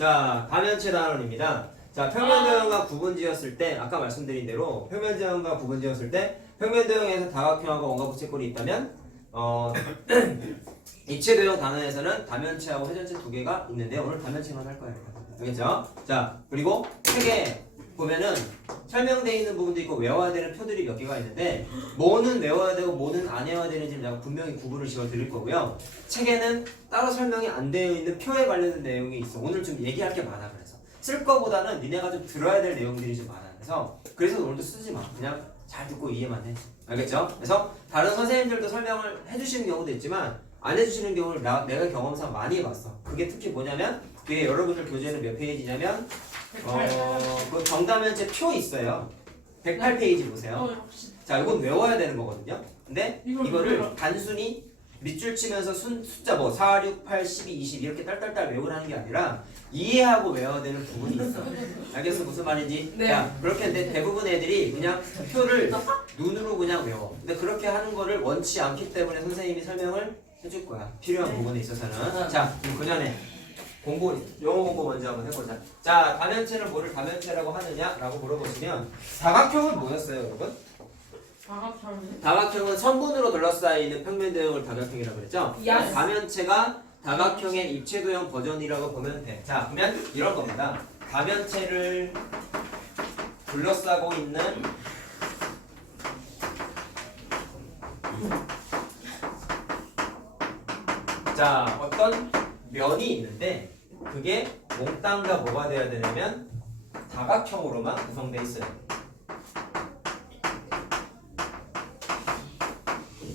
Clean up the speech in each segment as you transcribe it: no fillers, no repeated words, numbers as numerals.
자, 다면체 단원입니다. 자, 평면도형과 구분지었을 때 아까 말씀드린 대로 평면도형과 구분지었을 때 평면도형에서 다각형하고 원가부채꼴이 있다면 입체도형 단원에서는 다면체하고 회전체 두 개가 있는데 오늘 다면체만 할 거예요. 알겠죠? 자, 그리고 책에 보면은 설명되어 있는 부분도 있고 외워야 되는 표들이 몇 개가 있는데 뭐는 외워야 되고 뭐는 안 외워야 되는지는 제가 분명히 구분을 지어 드릴 거고요. 책에는 따로 설명이 안 되어 있는 표에 관련된 내용이 있어. 오늘 좀 얘기할 게 많아. 그래서 쓸 거보다는 니네가 좀 들어야 될 내용들이 좀 많아. 그래서 오늘도 쓰지 마. 그냥 잘 듣고 이해만 해. 알겠죠? 그래서 다른 선생님들도 설명을 해주시는 경우도 있지만 안 해주시는 경우를 내가 경험상 많이 해봤어. 그게 특히 뭐냐면 뒤에 여러분들 교재는 몇 페이지냐면 그 정다면체 표 있어요. 108페이지 보세요. 자, 이건 외워야 되는 거거든요. 근데 이거를 단순히 밑줄 치면서 숫자 뭐 4, 6, 8, 12, 20 이렇게 딸딸딸 외우라는 게 아니라 이해하고 외워야 되는 부분이 있어. 알겠어? 무슨 말인지? 네. 야, 그렇게 근데 대부분 애들이 그냥 표를 눈으로 그냥 외워. 근데 그렇게 하는 거를 원치 않기 때문에 선생님이 설명을 해줄 거야. 필요한 부분에 있어서는. 자, 그럼 그 전에 영어 공부 먼저 한번 해보자. 자, 다면체는 뭐를 다면체라고 하느냐라고 물어보시면 다각형은 뭐였어요, 여러분? 다각형은 선분으로 둘러싸이는 평면도형을 다각형이라고 그랬죠? Yes. 다면체가 다각형의 입체도형 버전이라고 보면 돼. 자, 그러면 이런 겁니다. 다면체를 둘러싸고 있는 자, 어떤 면이 있는데 그게 몽땅과 뭐가 돼야 되냐면 다각형으로만 구성되어 있어요.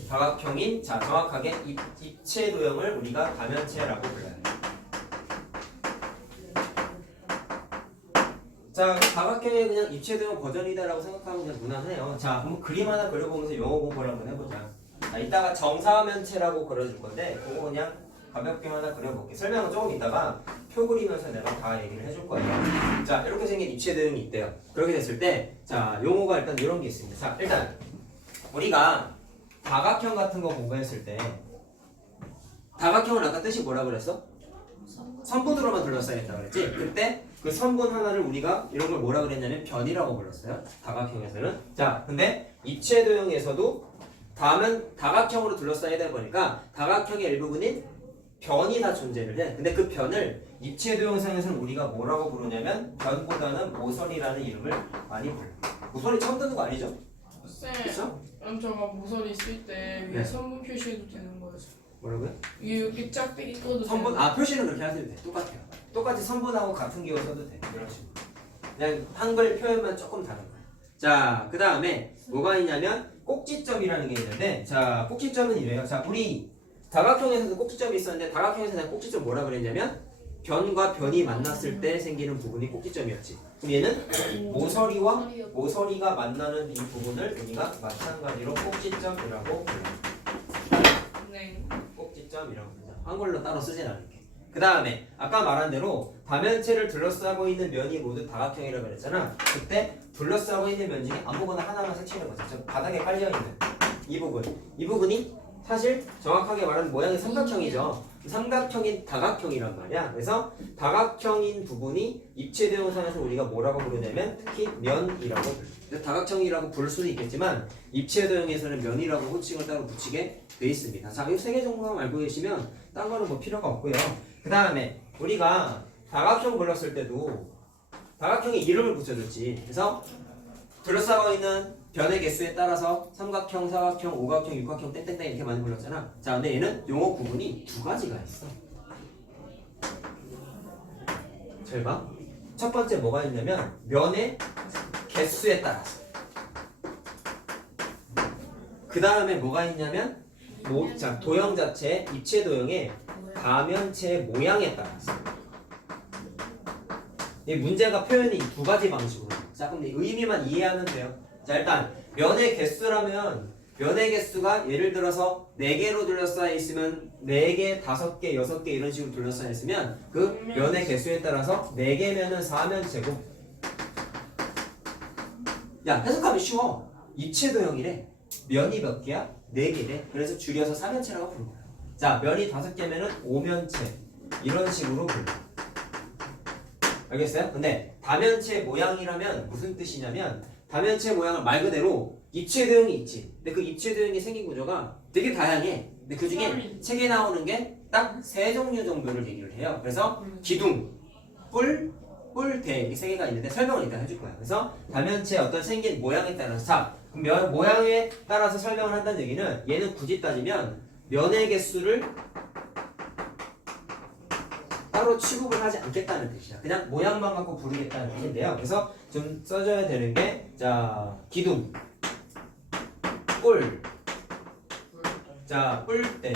다각형인 자 정확하게 입체 도형을 우리가 다면체라고 불러요. 자, 다각형의 그냥 입체 도형 버전이다라고 생각하면 그냥 무난해요. 자, 그럼 그림 하나 그려보면서 영어 공부를 한번 해보자. 자, 이따가 정사면체라고 그려줄 건데 그거 그냥 가볍게 하나 그려볼게. 설명은 조금 이따가 표 그리면서 내가 다 얘기를 해줄 거예요. 자, 이렇게 생긴 입체 도형이 있대요. 그렇게 됐을 때 자, 용어가 일단 이런 게 있습니다. 자, 일단 우리가 다각형 같은 거 공부했을 때 다각형은 아까 뜻이 뭐라 그랬어? 선분으로만 둘러싸여 있다고 그랬지? 그때 그 선분 하나를 우리가 이런 걸 뭐라 그랬냐면 변이라고 불렀어요. 다각형에서는. 자, 근데 입체 도형에서도 다각형으로 둘러싸이다 보니까 다각형의 일부분인 변이 다 존재를 해. 근데 그 변을 입체 도형상에서는 우리가 뭐라고 부르냐면 변보다는 모서리라는 이름을 많이 불러. 모서리 처음 듣는 거 아니죠? 그렇죠? 저가 모서리 쓸 때 위에 네. 선분 표시해도 되는 거예요. 뭐라고요? 위에 여기 짝대기 떠도 선분 되는 표시는 그렇게 하셔도 돼. 똑같아요. 똑같이 선분하고 같은 기호 써도 돼. 이런 식으로. 그냥 한글 표현만 조금 다른 거야. 자, 그 다음에 뭐가 있냐면 꼭지점이라는 게 있는데 자, 꼭지점은 이래요. 자, 우리 다각형에서도 꼭지점이 있었는데 다각형에서 내가 꼭지점 뭐라 그랬냐면 변과 변이 만났을 때 생기는 부분이 꼭지점이었지. 그럼 얘는 모서리가 만나는 이 부분을 우리가 마찬가지로 꼭지점이라고 불러요. 네. 꼭지점이라고 불러요. 한글로 따로 쓰진 않을게. 그 다음에 아까 말한 대로 다면체를 둘러싸고 있는 면이 모두 다각형이라고 그랬잖아. 그때 둘러싸고 있는 면 중에 아무거나 하나만 색칠해보자. 저 바닥에 깔려있는 이 부분이 사실 정확하게 말하면 모양이 삼각형이죠. 삼각형인 다각형이란 말이야. 그래서 다각형인 부분이 입체 도형상에서 우리가 뭐라고 부르냐면 특히 면이라고 불러요. 다각형이라고 부를 수도 있겠지만 입체 도형에서는 면이라고 호칭을 따로 붙이게 돼 있습니다. 자, 이 세 개 정도만 알고 계시면 딴 거는 뭐 필요가 없고요. 그 다음에 우리가 다각형 불렀을 때도 다각형에 이름을 붙여줬지. 그래서 둘러싸고 있는 변의 개수에 따라서 삼각형, 사각형, 오각형, 육각형 땡땡땡 이렇게 많이 불렀잖아. 자, 근데 얘는 용어 구분이 두 가지가 있어. 잘 봐. 첫 번째 뭐가 있냐면 면의 개수에 따라서. 그 다음에 뭐가 있냐면 도형 자체, 입체 도형의 다면체의 모양에 따라서. 이 문제가 표현이 이 두 가지 방식으로. 자, 그럼 이 의미만 이해하면 돼요. 자, 일단 면의 개수라면 면의 개수가 예를 들어서 4개로 둘러싸여 있으면 4개, 5개, 6개 이런 식으로 둘러싸여 있으면 그 면의 개수에 따라서 4개면은 4면 제곱. 야, 해석하면 쉬워. 입체 도형이래. 면이 몇 개야? 4개래. 그래서 줄여서 4면체라고 부른 거야. 자, 면이 5개면은 5면체. 이런 식으로 불러. 알겠어요? 근데 다면체 모양이라면 무슨 뜻이냐면 다면체 모양은 말 그대로 입체 도형이 있지. 근데 그 입체 도형이 생긴 구조가 되게 다양해. 근데 그 중에 책에 나오는 게 딱 세 종류 정도를 얘기를 해요. 그래서 기둥, 뿔, 뿔대 이렇게 세 개가 있는데 설명을 일단 해줄 거야. 그래서 다면체의 어떤 생긴 모양에 따라서 자, 그럼 모양에 따라서 설명을 한다는 얘기는 얘는 굳이 따지면 면의 개수를 따로 취급을 하지 않겠다는 뜻이야. 그냥 모양만 갖고 부르겠다는 뜻인데요. 그래서 좀 써줘야 되는 게 자, 기둥, 뿔, 자, 뿔대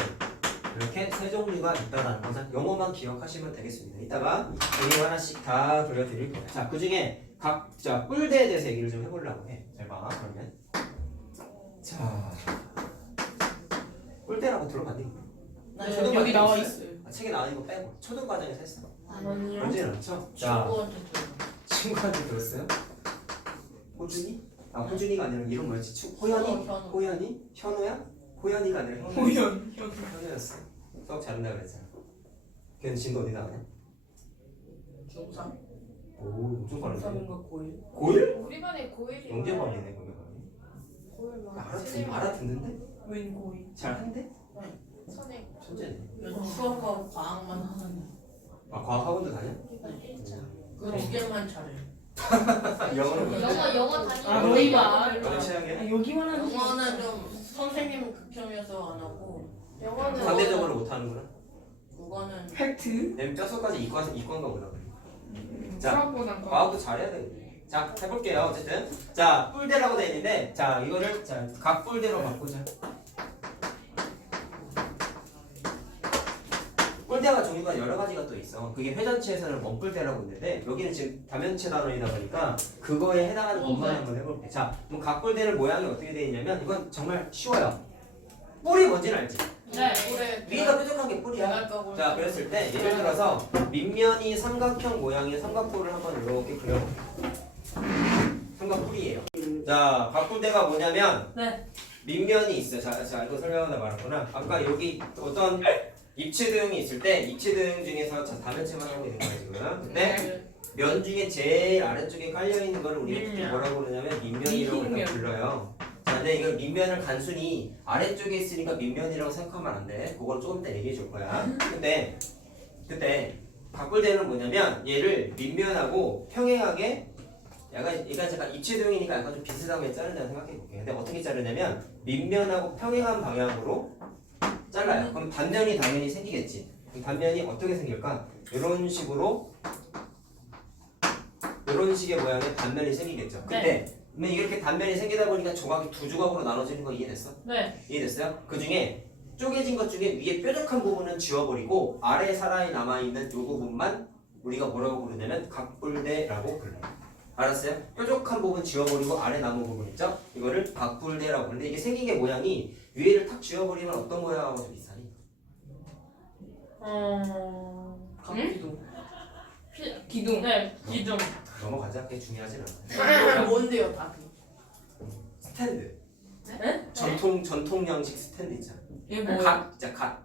이렇게 세 종류가 있다라는 거죠. 영어만 기억하시면 되겠습니다. 이따가 여기 하나씩 다 돌려드릴 거예요. 자, 그 중에 자, 뿔대에 대해서 얘기를 좀 해보려고 해. 잘 봐, 그러면. 자, 뿔대라고 들어봤니? 네, 여기 나와 있어요. 책에 나와 있는 거 빼고 초등 과정에서 했어. 아니요. 언제 나왔죠? 자, 친구한테 친구한테 들었어요? 호준이? 아, 호준이가 아니라 이름 뭐였지? 호연이? 현우. 호연이? 현우야? 호연이가 아니라 현우. 호연. 현우였어. 수업 잘한다 그랬잖아. 걔는 진도 어디 나가냐? 중3 오, 엄청 빠르네. 중3인가 고1 고1? 우리 반에 고1이 영재반이네, 거기반이. 고1 막 알아듣는데? 웬 고이. 잘한대? 선행 천재네. 수학하고 과학만 하는 아, 과학학원도 다녀? 그 두 개만 잘해 영어는 영어 다니고 아, 너희 반. 영어 취향이야? 여기만 하는 영어는 좀 선생님 극혐이어서 안 하고 영어는 상대적으로 못하는구나. 국어는 팩트. 내 뼛속까지 이과인가 보다. 자, 수학보단 과학도 잘해야 돼. 자, 해볼게요. 어쨌든 자, 뿔대라고 돼 있는데 자, 이거를 자, 각 뿔대로 바꾸자. 뿔대가 종류가 여러 가지가 또 있어. 그게 회전체에서는 원뿔대라고 있는데 여기는 지금 다면체 단원이다 보니까 그거에 해당하는 것만 한번 해볼게. 자, 그럼 각 뿔대는 모양이 어떻게 되어 있냐면 이건 정말 쉬워요. 뿔이 뭔지는 알지? 네. 올해 위가 뾰족한 게 뿔이야. 자, 그랬을 때 예를 들어서 밑면이 삼각형 모양의 삼각뿔을 한번 이렇게 그려볼게요. 삼각뿔이에요. 자, 각뿔대가 뭐냐면 네. 밑면이 있어요. 자, 이거 설명하다 말았구나. 아까 여기 어떤 입체 도형이 있을 때 입체 도형 중에서 자, 다면체만 하고 있는 거야 지금. 근데 면 중에 제일 아래쪽에 깔려 있는 거를 우리가 밑면. 뭐라고 그러냐면 밑면이라고 일단 밑면. 불러요. 자, 근데 이거 밑면을 단순히 아래쪽에 있으니까 밑면이라고 생각하면 안 돼. 그걸 조금 이따 얘기해 줄 거야. 근데 그때 각불대는 뭐냐면 얘를 밑면하고 평행하게 약간 잠깐 입체 도형이니까 약간 좀 비슷하게 자른다고 생각해 볼게. 근데 어떻게 자르냐면 밑면하고 평행한 방향으로 잘라요. 그럼 단면이 당연히 생기겠지. 그럼 단면이 어떻게 생길까? 이런 식으로 이런 식의 모양의 단면이 생기겠죠. 근데 그러면 이렇게 단면이 생기다 보니까 조각이 두 조각으로 나눠지는 거 이해됐어? 네. 이해됐어요? 그 중에 쪼개진 것 중에 위에 뾰족한 부분은 지워버리고 아래 사라에 남아있는 이 부분만 우리가 뭐라고 부르냐면 각불대라고 불러요. 알았어요? 뾰족한 부분 지워버리고 아래 남은 부분 있죠? 이거를 각불대라고 부르는데 이게 생긴 게 모양이 위에를 탁 지워버리면 어떤 모양하고 좀 비슷하니? 각기도 기둥. 네 기둥 넘어가자. 그게 중요하진 않아. 뭔데요 답이 스탠드. 네? 전통 양식 스탠드 있잖아. 얘 뭐야? 갓, 진짜 갓.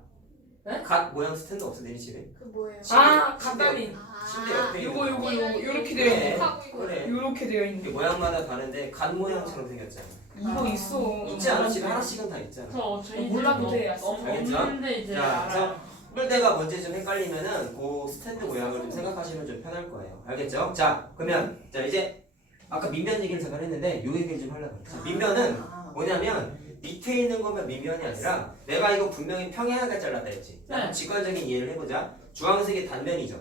네? 갓 모양 스탠드 없어 내리 집에? 그 뭐예요? 아, 갓다리. 침대 옆에 있는 요거 거. 요렇게 되어 그래. 있는. 하고 이거 그래. 요렇게 되어 있는. 이게 모양마다 다른데 갓 모양처럼 생겼잖아. 이거 있어. 있지 않아? 집에 하나씩은 다 있잖아. 저희 몰라도 돼. 알겠죠? 없는데 이제 자, 알아요 뿔대가 뭔지 좀 헷갈리면은 그 스탠드 모양을 좀 생각하시면 좀 편할 거예요. 알겠죠? 자, 그러면 자 이제 아까 밑면 얘기를 잠깐 했는데 요 얘기를 좀 하려고 그랬죠. 밑면은 뭐냐면 밑에 있는 거면 밑면이 아니라 내가 이거 분명히 평행하게 잘랐다 했지. 자, 네. 직관적인 이해를 해보자. 주황색이 단면이죠.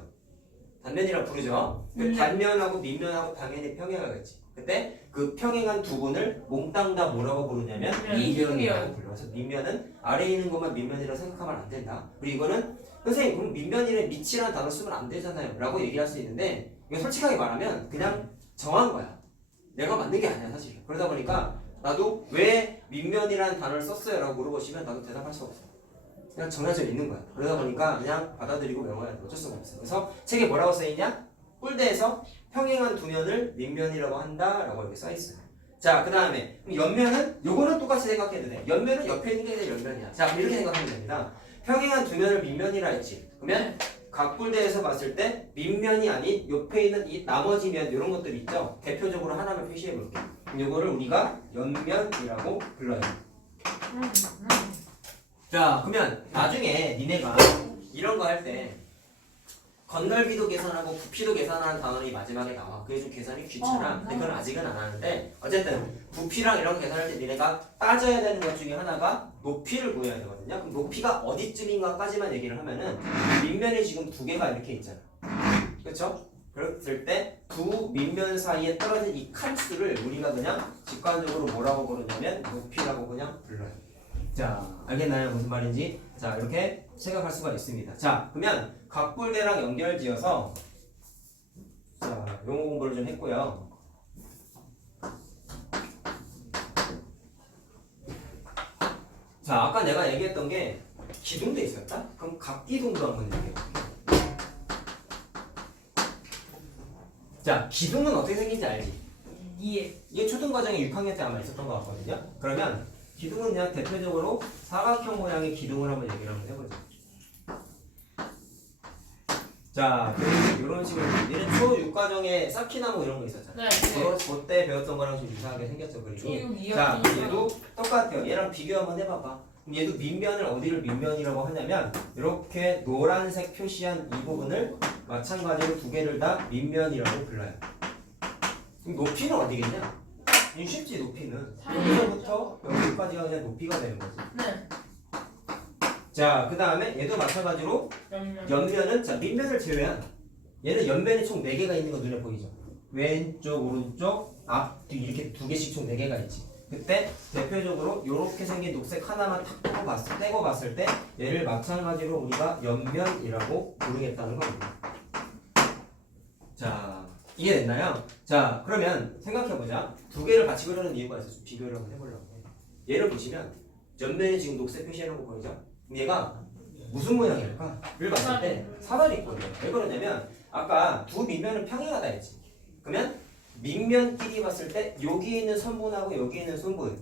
단면이라고 부르죠. 그 네. 단면하고 밑면하고 당연히 평행하겠지. 그때 그 평행한 두 분을 몽땅 다 뭐라고 부르냐면 네, 밑면이라고 밑면. 불러서 밑면은 아래에 있는 것만 밑면이라고 생각하면 안 된다. 그리고 이거는 선생님 그럼 밑면이래 밑이라는 단어 쓰면 안 되잖아요 라고 얘기할 수 있는데 이거 솔직하게 말하면 그냥 정한 거야. 내가 만든 게 아니야 사실. 그러다 보니까 나도 왜 밑면이라는 단어를 썼어요 라고 물어보시면 나도 대답할 수 없어. 그냥 정해져 있는 거야. 그러다 보니까 그냥 받아들이고 외워야 돼. 어쩔 수가 없어. 그래서 책에 뭐라고 써있냐? 뿔대에서 평행한 두 면을 밑면이라고 한다라고 이렇게 써있어요. 자, 그 다음에 옆면은 요거는 똑같이 생각해도 돼. 옆면은 옆에 있는 게 옆면이야. 자, 그럼 이렇게 생각하면 됩니다. 평행한 두 면을 밑면이라 했지. 그러면 각불대에서 봤을 때 밑면이 아닌 옆에 있는 이 나머지 면 이런 것들 있죠. 대표적으로 하나만 표시해 볼게. 이거를 우리가 옆면이라고 불러요. 자, 그러면 나중에 니네가 이런 거 할 때 건널비도 계산하고 부피도 계산하는 단원이 마지막에 나와. 그게 좀 계산이 귀찮아. 근데 그건 아직은 안 하는데 어쨌든 부피랑 이런 거 계산할 때 니네가 따져야 되는 것 중에 하나가 높이를 구해야 되거든요. 그럼 높이가 어디쯤인가까지만 얘기를 하면은 밑면이 지금 두 개가 이렇게 있잖아. 그렇죠? 그랬을 때 두 밑면 사이에 떨어진 이 칸수를 우리가 그냥 직관적으로 뭐라고 부르냐면 높이라고 그냥 불러요. 자, 알겠나요? 무슨 말인지? 자, 이렇게 생각할 수가 있습니다. 자, 그러면 각불대랑 연결지어서 자, 용어 공부를 좀 했고요. 자, 아까 내가 얘기했던 게 기둥도 있었다? 그럼 각기둥도 한번 얘기해볼게요. 자, 기둥은 어떻게 생긴지 알지? 이게 초등과정에 6학년 때 아마 있었던 것 같거든요. 그러면 기둥은 그냥 대표적으로 사각형 모양의 기둥을 한번 얘기를 한번 해보죠. 자, 이런 식으로 얘는 초6과정에 쌓기나무 이런 거 있었잖아. 네. 그때 배웠던 거랑 좀 유사하게 생겼죠, 그림이. 초육 자, 이학년. 얘도 똑같아요. 얘랑 비교 한번 해봐봐. 그럼 얘도 밑면을 어디를 밑면이라고 하냐면 이렇게 노란색 표시한 이 부분을 마찬가지로 두 개를 다 밑면이라고 불러요. 그럼 높이는 어디겠냐? 이 쉽지, 높이는. 여기서부터 여기까지가 그냥 높이가 되는 거지. 네. 자, 그 다음에 얘도 마찬가지로 옆면은, 자, 밑면을 제외한 얘는 옆면이 총 4개가 있는 거 눈에 보이죠? 왼쪽, 오른쪽, 앞, 뒤 이렇게 두 개씩 총 4개가 있지. 그때 대표적으로 이렇게 생긴 녹색 하나만 탁 떼고 봤을 때 얘를 마찬가지로 우리가 옆면이라고 부르겠다는 겁니다. 자, 이해됐나요? 자, 그러면 생각해보자. 두 개를 같이 그리는 이유가 있어서 좀 비교를 한번 해보려고 해. 얘를 보시면 옆면이 지금 녹색 표시해놓은 거 보이죠? 그럼 얘가 무슨 모양일까? 를 봤을 때 사다리 있거든요. 왜 그러냐면 아까 두 밑면은 평행하다 했지. 그러면 밑면끼리 봤을 때 여기 있는 선분하고 여기 있는 선분,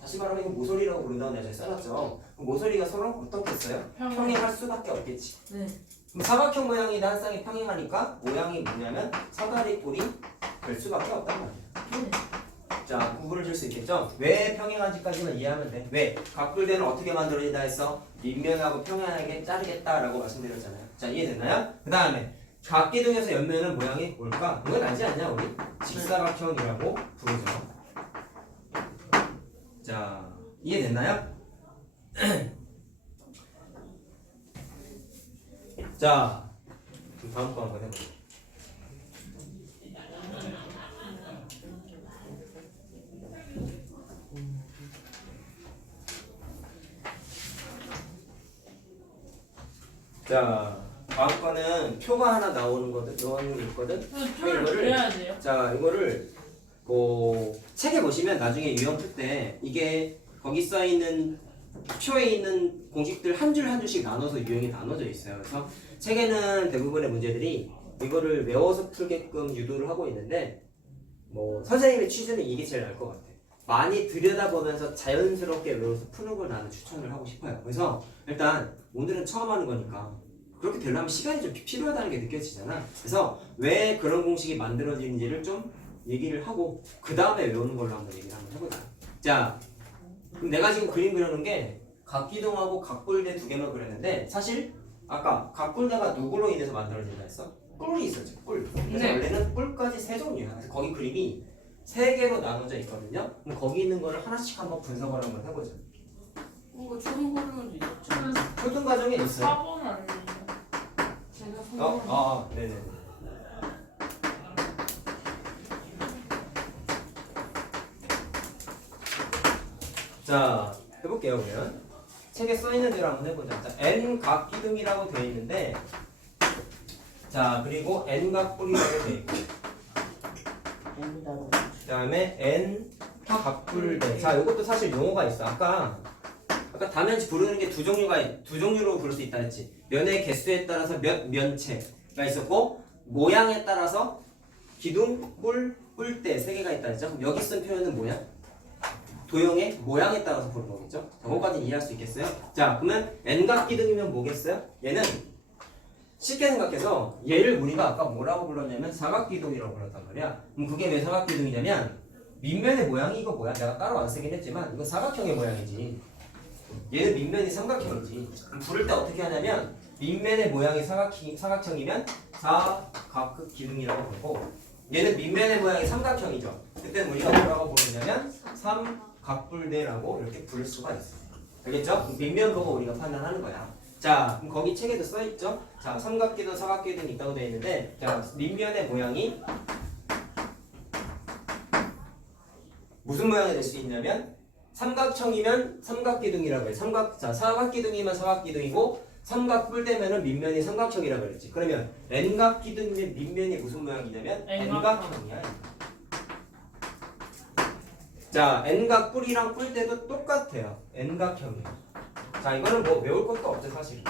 다시 말하면 이거 모서리라고 부른다고 내가 써놨죠. 그럼 모서리가 서로 어떻겠어요? 평행할 수밖에 없겠지. 네. 그럼 사각형 모양이 한 쌍이 평행하니까 모양이 뭐냐면 사다리 꼴이 될 수밖에 없단 말이야. 자, 구분을 줄 수 있겠죠? 왜 평행한지까지만 이해하면 돼. 왜? 각불대는 어떻게 만들어진다 했어? 밑면하고 평행하게 자르겠다라고 말씀드렸잖아요. 자, 이해됐나요? 그 다음에 각기둥에서 옆면은 모양이 뭘까? 이건 알지 않냐 우리? 직사각형이라고 부르죠. 자, 이해됐나요? 자, 그럼 다음 거 한번 해보자. 자, 다음 거는 표가 하나 나오는 거든, 나오는 있거든. 표를 이거를- 그려야 돼요. 자, 이거를 책에 보시면 나중에 유형 풀 때 이게 거기 써 있는 표에 있는 공식들 한 줄 한 줄씩 나눠서 유형이 나눠져 있어요. 그래서 책에는 대부분의 문제들이 이거를 외워서 풀게끔 유도를 하고 있는데 뭐 선생님의 취지는 이게 제일 나을 것 같아. 많이 들여다보면서 자연스럽게 외워서 푸는 걸 나는 추천을 하고 싶어요. 그래서 일단 오늘은 처음 하는 거니까 그렇게 되려면 시간이 좀 필요하다는 게 느껴지잖아. 그래서 왜 그런 공식이 만들어지는지를 좀 얘기를 하고 그 다음에 외우는 걸로 한번 얘기를 한번 해보자. 자, 그럼 내가 지금 그림 그려놓은 게 각기둥하고 각불대 두 개만 그렸는데 사실 아까 각불대가 누구로 인해서 만들어진다 했어? 뿔이 있었죠. 뿔. 그래서 네. 원래는 뿔까지 세 종류야. 그래서 거기 그림이 세 개로 나눠져 있거든요. 그럼 거기 있는 거를 하나씩 한번 분석을 한번 해보자. 이거 초등 고르면 있었죠. 초등 과정에 있어요. 4번 아니에요? 제가 네네. 자, 해볼게요 그러면. 책에 써 있는 대로 한번 해보자. 자, n 각기둥이라고 되어 있는데, 자 그리고 n 각뿔이라고 되어 있고, 그 다음에 n 각불대. 자, 이것도 사실 용어가 있어. 아까 다면치 부르는 게 두 종류로 부를 수 있다 했지. 면의 개수에 따라서 몇 면체가 있었고 모양에 따라서 기둥, 뿔대 세 개가 있다 했죠. 그럼 여기 쓴 표현은 뭐야? 도형의 모양에 따라서 부르는 거겠죠. 저거까지 이해할 수 있겠어요? 자, 그러면 n각 기둥이면 뭐겠어요? 얘는 쉽게 생각해서 얘를 우리가 아까 뭐라고 불렀냐면 사각기둥이라고 불렀단 말이야. 그럼 그게 왜 사각기둥이냐면 밑면의 모양이 이거 뭐야? 내가 따로 안 쓰긴 했지만 이거 사각형의 모양이지. 얘는 밑면이 삼각형이지. 그럼 부를 때 어떻게 하냐면 밑면의 모양이 사각형이면 사각기둥이라고 부르고 얘는 밑면의 모양이 삼각형이죠. 그때는 우리가 뭐라고 부르냐면 삼각뿔대라고 이렇게 부를 수가 있어. 알겠죠? 밑면 보고 우리가 판단하는 거야. 자, 그럼 거기 책에도 써있죠? 자, 삼각기둥, 사각기둥 있다고 되어 있는데 자, 밑면의 모양이 무슨 모양이 될 수 있냐면 삼각형이면 삼각기둥이라고 해. 자, 사각기둥이면 사각기둥이고 삼각뿔대면은 밑면이 삼각형이라고 그랬지. 그러면 N각기둥의 밑면이 무슨 모양이냐면 N각형이야. 자, N각뿔이랑 뿔대도 똑같아요. N각형이에요. 자, 이거는 뭐 외울 것도 없죠, 사실.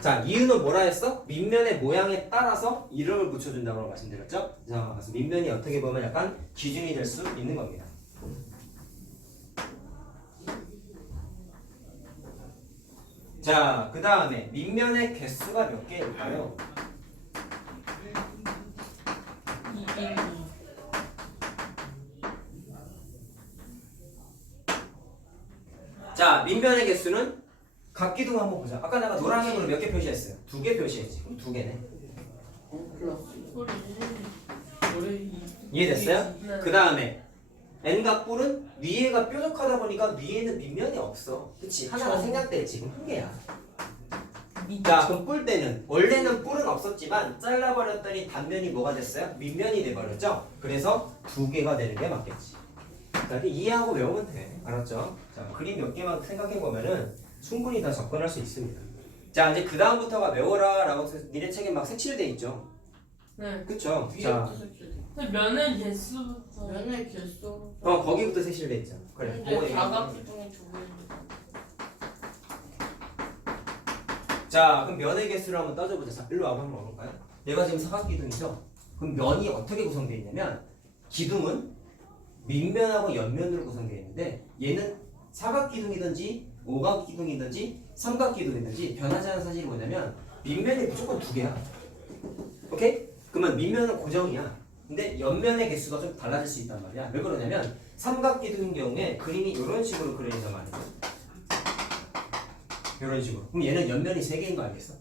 자, 이유는 뭐라 했어? 밑면의 모양에 따라서 이름을 붙여준다고 말씀드렸죠? 자, 그래서 밑면이 어떻게 보면 약간 기준이 될 수 있는 겁니다. 자, 그 다음에 밑면의 개수가 몇 개일까요? 자, 밑면의 개수는 각기둥 한번 보자. 아까 내가 노란색으로 몇 개 표시했어요? 2개 표시했지. 그럼 2개네. 이해됐어요? 네. 그 다음에 N각뿔은 위에가 뾰족하다 보니까 위에는 밑면이 없어. 그치? 하나가 생략돼 지금 한 개야. 자, 그럼 뿔대는 원래는 뿔은 없었지만 잘라버렸더니 단면이 뭐가 됐어요? 밑면이 돼버렸죠? 그래서 2개가 되는 게 맞겠지. 자, 이렇게 이해하고 외우면 돼. 알았죠? 자, 그림 몇 개만 생각해보면은 충분히 다 접근할 수 있습니다. 자, 이제 그 다음부터가 외워라 라고 니네 책에 막 색칠돼 있죠? 네. 그쵸? 자, 위에부터 색칠돼. 근데 면의 개수부터. 면의 개수. 거기부터 색칠돼 있죠. 그래. 그거 근데 얘기해. 사각기둥이 2개. 자, 그럼 면의 개수를 한번 따져보자. 자, 일로 와봐 한번 볼까요? 얘가 지금 사각기둥이죠? 그럼 면이 어떻게 구성되어 있냐면 기둥은 밑면하고 옆면으로 구성되어 있는데 얘는 사각기둥이든지 오각기둥이든지 삼각기둥이든지 변하지 않은 사실이 뭐냐면 밑면이 무조건 2개야. 오케이? 그러면 밑면은 고정이야. 근데 옆면의 개수가 좀 달라질 수 있단 말이야. 왜 그러냐면 삼각기둥인 경우에 그림이 이런 식으로 그려진단 말이야. 이런 식으로. 그럼 얘는 옆면이 3개인 거 알겠어?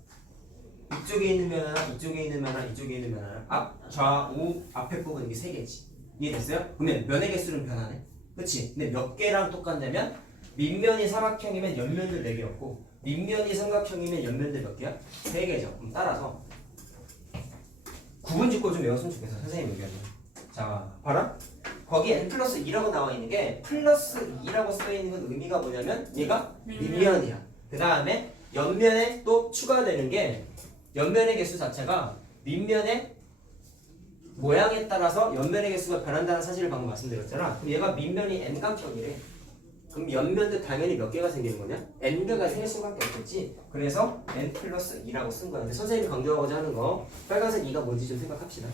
이쪽에 있는 면 하나, 이쪽에 있는 면 하나, 이쪽에 있는 면 하나. 앞, 좌, 우, 앞에 부분 이게 3개지. 이해됐어요? 그러면 면의 개수는 변하네. 그치? 근데 몇 개랑 똑같냐면 밑면이 사각형이면 옆면들 4개였고 밑면이 삼각형이면 옆면들 몇 개야? 3개죠. 그럼 따라서 구분짓고 좀 외웠으면 좋겠어. 선생님 의견은. 자, 봐라. 거기 n 플러스 2라고 나와 있는 게 플러스 2라고 써 있는 건 의미가 뭐냐면 얘가 밑면이야. 그 다음에 옆면에 또 추가되는 게 옆면의 개수 자체가 밑면의 모양에 따라서 옆면의 개수가 변한다는 사실을 방금 말씀드렸잖아. 그럼 얘가 밑면이 n각형이래. 그럼 옆면도 당연히 몇 개가 생기는 거냐? n개가 생길 수밖에 없겠지. 그래서 n 플러스 2라고 쓴 거야. 근데 선생님이 강조하고자 하는 거 빨간색 2가 뭔지 좀 생각합시다.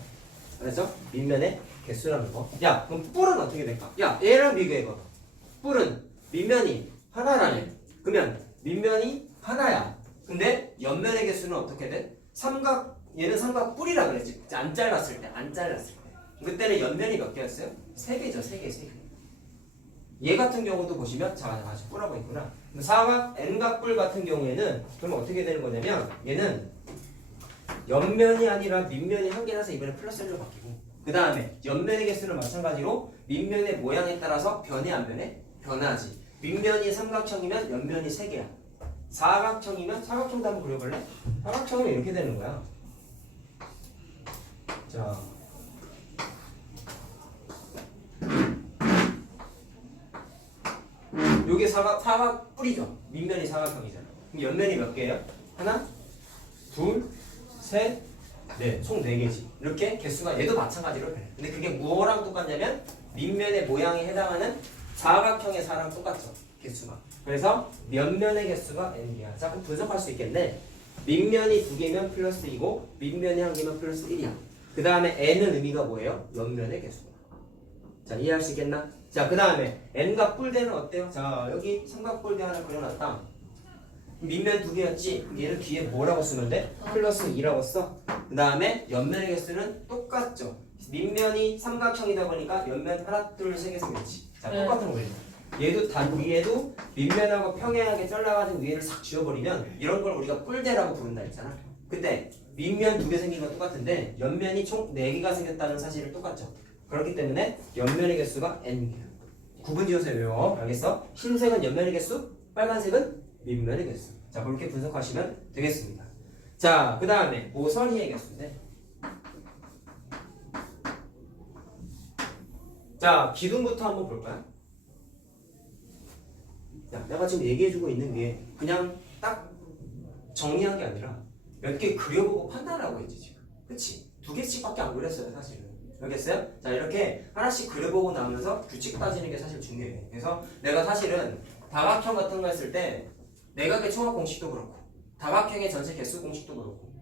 알았죠? 밑면의 개수라는 거. 야, 그럼 뿔은 어떻게 될까? 야, 얘랑 비교해봐. 뿔은 밑면이 하나라네. 그러면 밑면이 하나야. 근데 옆면의 개수는 어떻게 돼? 얘는 삼각 뿔이라 그랬지. 안 잘랐을 때. 그때는 옆면이 몇 개였어요? 3개죠. 3개. 얘 같은 경우도 보시면 자, 아직 뿔하고 있구나. 사각 n각뿔 같은 경우에는 그러면 어떻게 되는 거냐면 얘는 옆면이 아니라 밑면이 한 개라서 이번에 플러스 1로 바뀌고 그 다음에 옆면의 개수는 마찬가지로 밑면의 모양에 따라서 변해 안 변해? 변하지. 밑면이 삼각형이면 옆면이 3개야. 사각형이면 사각형도 한번 그려볼래? 사각형이면 이렇게 되는 거야. 자, 요게 사각 뿔이죠. 밑면이 사각형이잖아. 그럼 옆면이 몇 개예요? 하나, 둘, 셋, 넷. 총 4개지. 이렇게 개수가 얘도 마찬가지로 해. 근데 그게 뭐랑 똑같냐면 밑면의 모양에 해당하는 사각형의 사랑 똑같죠. 개수가. 그래서 옆면의 개수가 n개야. 자, 그럼 분석할 수 있겠네. 밑면이 2개면 플러스 2고 밑면이 1개면 플러스 1이야. 그 다음에 n은 의미가 뭐예요? 옆면의 개수야. 자, 이해할 수 있겠나? 자, 그 다음에 n각 뿔대는 어때요? 자, 여기 삼각 뿔대 하나 그려놨다. 밑면 두 개였지? 얘를 뒤에 뭐라고 쓰면 돼? 플러스 2라고 써. 그 다음에 옆면의 개수는 똑같죠. 밑면이 삼각형이다 보니까 옆면 하나, 둘, 세 개 생겼지. 자, 네. 똑같은 거예요. 얘도 단 위에도 밑면하고 평행하게 잘라가지고 위에를 싹 지워버리면 이런 걸 우리가 뿔대라고 부른다 했잖아. 근데 밑면 두 개 생긴 건 똑같은데 옆면이 총 4개가 생겼다는 사실은 똑같죠. 그렇기 때문에 옆면의 개수가 n개야. 구분 지어서 외워. 알겠어? 흰색은 옆면의 개수, 빨간색은 밑면의 개수. 자, 그렇게 분석하시면 되겠습니다. 자, 그 다음에 모서리의 개수인데, 자, 기둥부터 한번 볼까요? 야, 내가 지금 얘기해주고 있는 게 그냥 딱 정리한 게 아니라 몇 개 그려보고 판단하고 있지 지금. 그치? 2개씩밖에 안 그렸어요 사실은. 알겠어요? 자, 이렇게 하나씩 그려보고 나면서 규칙 따지는 게 사실 중요해. 그래서 내가 사실은 다각형 같은 거 했을 때 내각의 총합 공식도 그렇고 다각형의 전체 개수 공식도 그렇고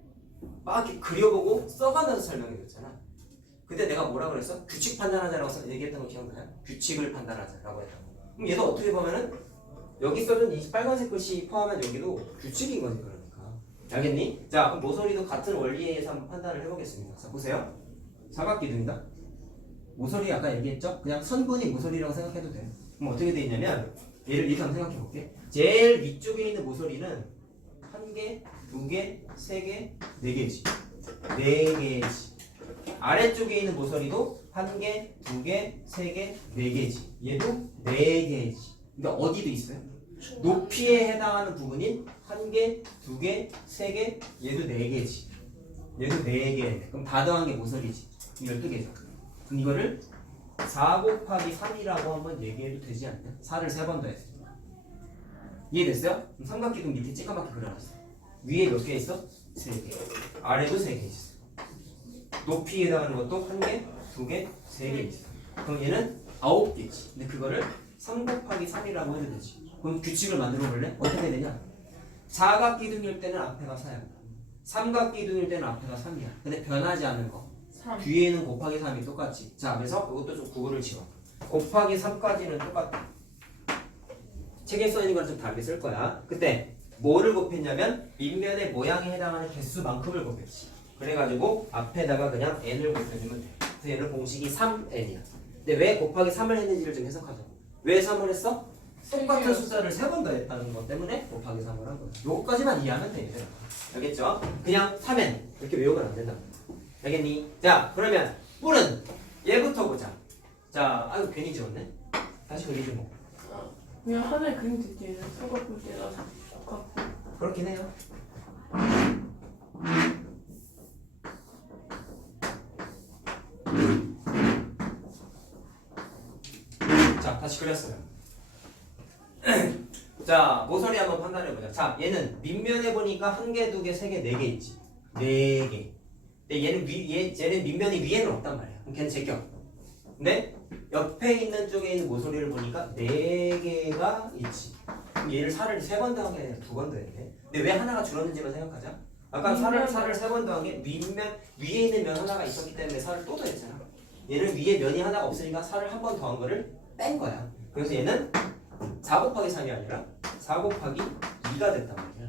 막 이렇게 그려보고 써가면서 설명해줬잖아. 근데 내가 뭐라 그랬어? 규칙 판단하자라고 얘기했던 거 기억나요? 규칙을 판단하자라고 했다고. 그럼 얘도 어떻게 보면은 여기 써준 이 빨간색 글씨 포함한 여기도 규칙인 거지 그러니까. 알겠니? 자, 그럼 모서리도 같은 원리에 의해서 한번 판단을 해보겠습니다. 자, 보세요. 사각기둥이다. 모서리 아까 얘기했죠? 그냥 선분이 모서리라고 생각해도 돼. 그럼 어떻게 돼 있냐면 얘를 이렇게 한번 생각해 볼게. 제일 위쪽에 있는 모서리는 1개, 2개, 3개, 4개지. 4개지. 아래쪽에 있는 모서리도 1개, 2개, 3개, 4개지. 얘도 4개지. 그러니까 어디도 있어요? 높이에 해당하는 부분인 1개, 2개, 3개, 얘도 4개지. 얘도 4개. 그럼 다 더한 게 모서리지. 12개죠. 그럼 이거를 4 곱하기 3이라고 한번 얘기해도 되지 않냐? 4를 3번 더했어. 이해됐어요? 그럼 삼각기둥 밑에 찌까맣게 그려놨어. 위에 몇 개 있어? 3개. 아래도 3개 있어. 높이에 해당하는 것도 1개, 2개, 3개 있어. 그럼 얘는 9개지. 근데 그거를 3 곱하기 3이라고 해도 되지. 그럼 규칙을 만들어 볼래? 어떻게 되냐? 사각기둥일 때는 앞에가 4야. 삼각기둥일 때는 앞에가 3이야. 근데 변하지 않는 거. 3. 뒤에는 곱하기 3이 똑같지. 자, 그래서 이것도 좀 구분을 지어. 곱하기 3까지는 똑같다. 책에 써있는 거랑 좀 다르게 쓸 거야. 그때 뭐를 곱했냐면 밑면의 모양에 해당하는 개수만큼을 곱했지. 그래가지고 앞에다가 그냥 n을 곱해주면 돼. 그래서 얘는 공식이 3n이야. 근데 왜 곱하기 3을 했는지를 좀 해석하자고. 왜 3을 했어? 똑같은 숫자를 3번 더했다는 것 때문에 곱하기 3을 한 거야. 요거까지만 이해하면 돼. 알겠죠? 그냥 3n 이렇게 외우면 안 된다. 알겠니? 자, 그러면 뿔은 얘부터 보자. 자, 아유 괜히 지웠네. 다시 그리지 뭐. 그냥 하나의 그림 듣기에는 소각 볼 때가 똑같고. 그렇긴 해요. 자, 다시 그렸어요. 자, 모서리 한번 판단해보자. 자, 얘는 밑면에 보니까 1개, 2개, 3개, 4개 있지. 4개. 근데 얘는 밑면이 위에는 없단 말이야. 그럼 걔는 제껴. 근데 옆에 있는 쪽에 있는 모서리를 보니까 4개가 있지. 그럼 얘를 4를 3번 더한 게 아니라 2번 더했네. 근데 왜 하나가 줄었는지만 생각하자. 아까 4를 3번 더한 게 밑면, 위에 있는 면 하나가 있었기 때문에 4를 또 더했잖아. 얘는 위에 면이 하나가 없으니까 4를 한 번 더한 거를 뺀 거야. 그래서 얘는 4 곱하기 3이 아니라 4 곱하기 2가 됐단 말이야.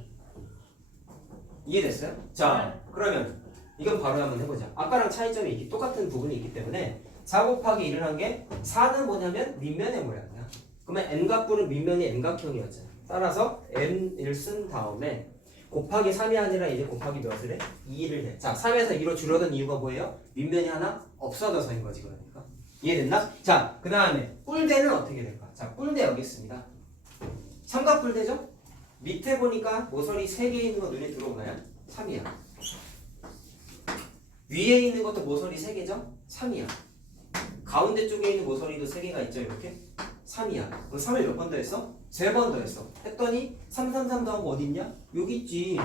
이해됐어요? 자, 그러면 이건 바로 한번 해보자. 아까랑 차이점이 똑같은 부분이 있기 때문에 4 곱하기 1을 한 게 4는 뭐냐면 밑면의 모양이야. 그러면 n각분은 밑면이 n각형이었잖아. 따라서 n을 쓴 다음에 곱하기 3이 아니라 이제 곱하기 몇을 해? 2를 해. 자, 3에서 2로 줄어든 이유가 뭐예요? 밑면이 하나 없어져서인 거지 그러니까. 이해됐나? 자, 그 다음에 뿔대는 어떻게 될까? 자, 뿔대 여기 있습니다. 삼각뿔대죠? 밑에 보니까 모서리 3개 있는 거 눈에 들어오나요? 3이야. 위에 있는 것도 모서리 3개죠? 3이야. 가운데 쪽에 있는 모서리도 3개가 있죠 이렇게? 3이야. 그럼 3을 몇 번 더했어? 3번 더했어. 했더니 3, 3, 3 더하고 어디 있냐? 여기 있지.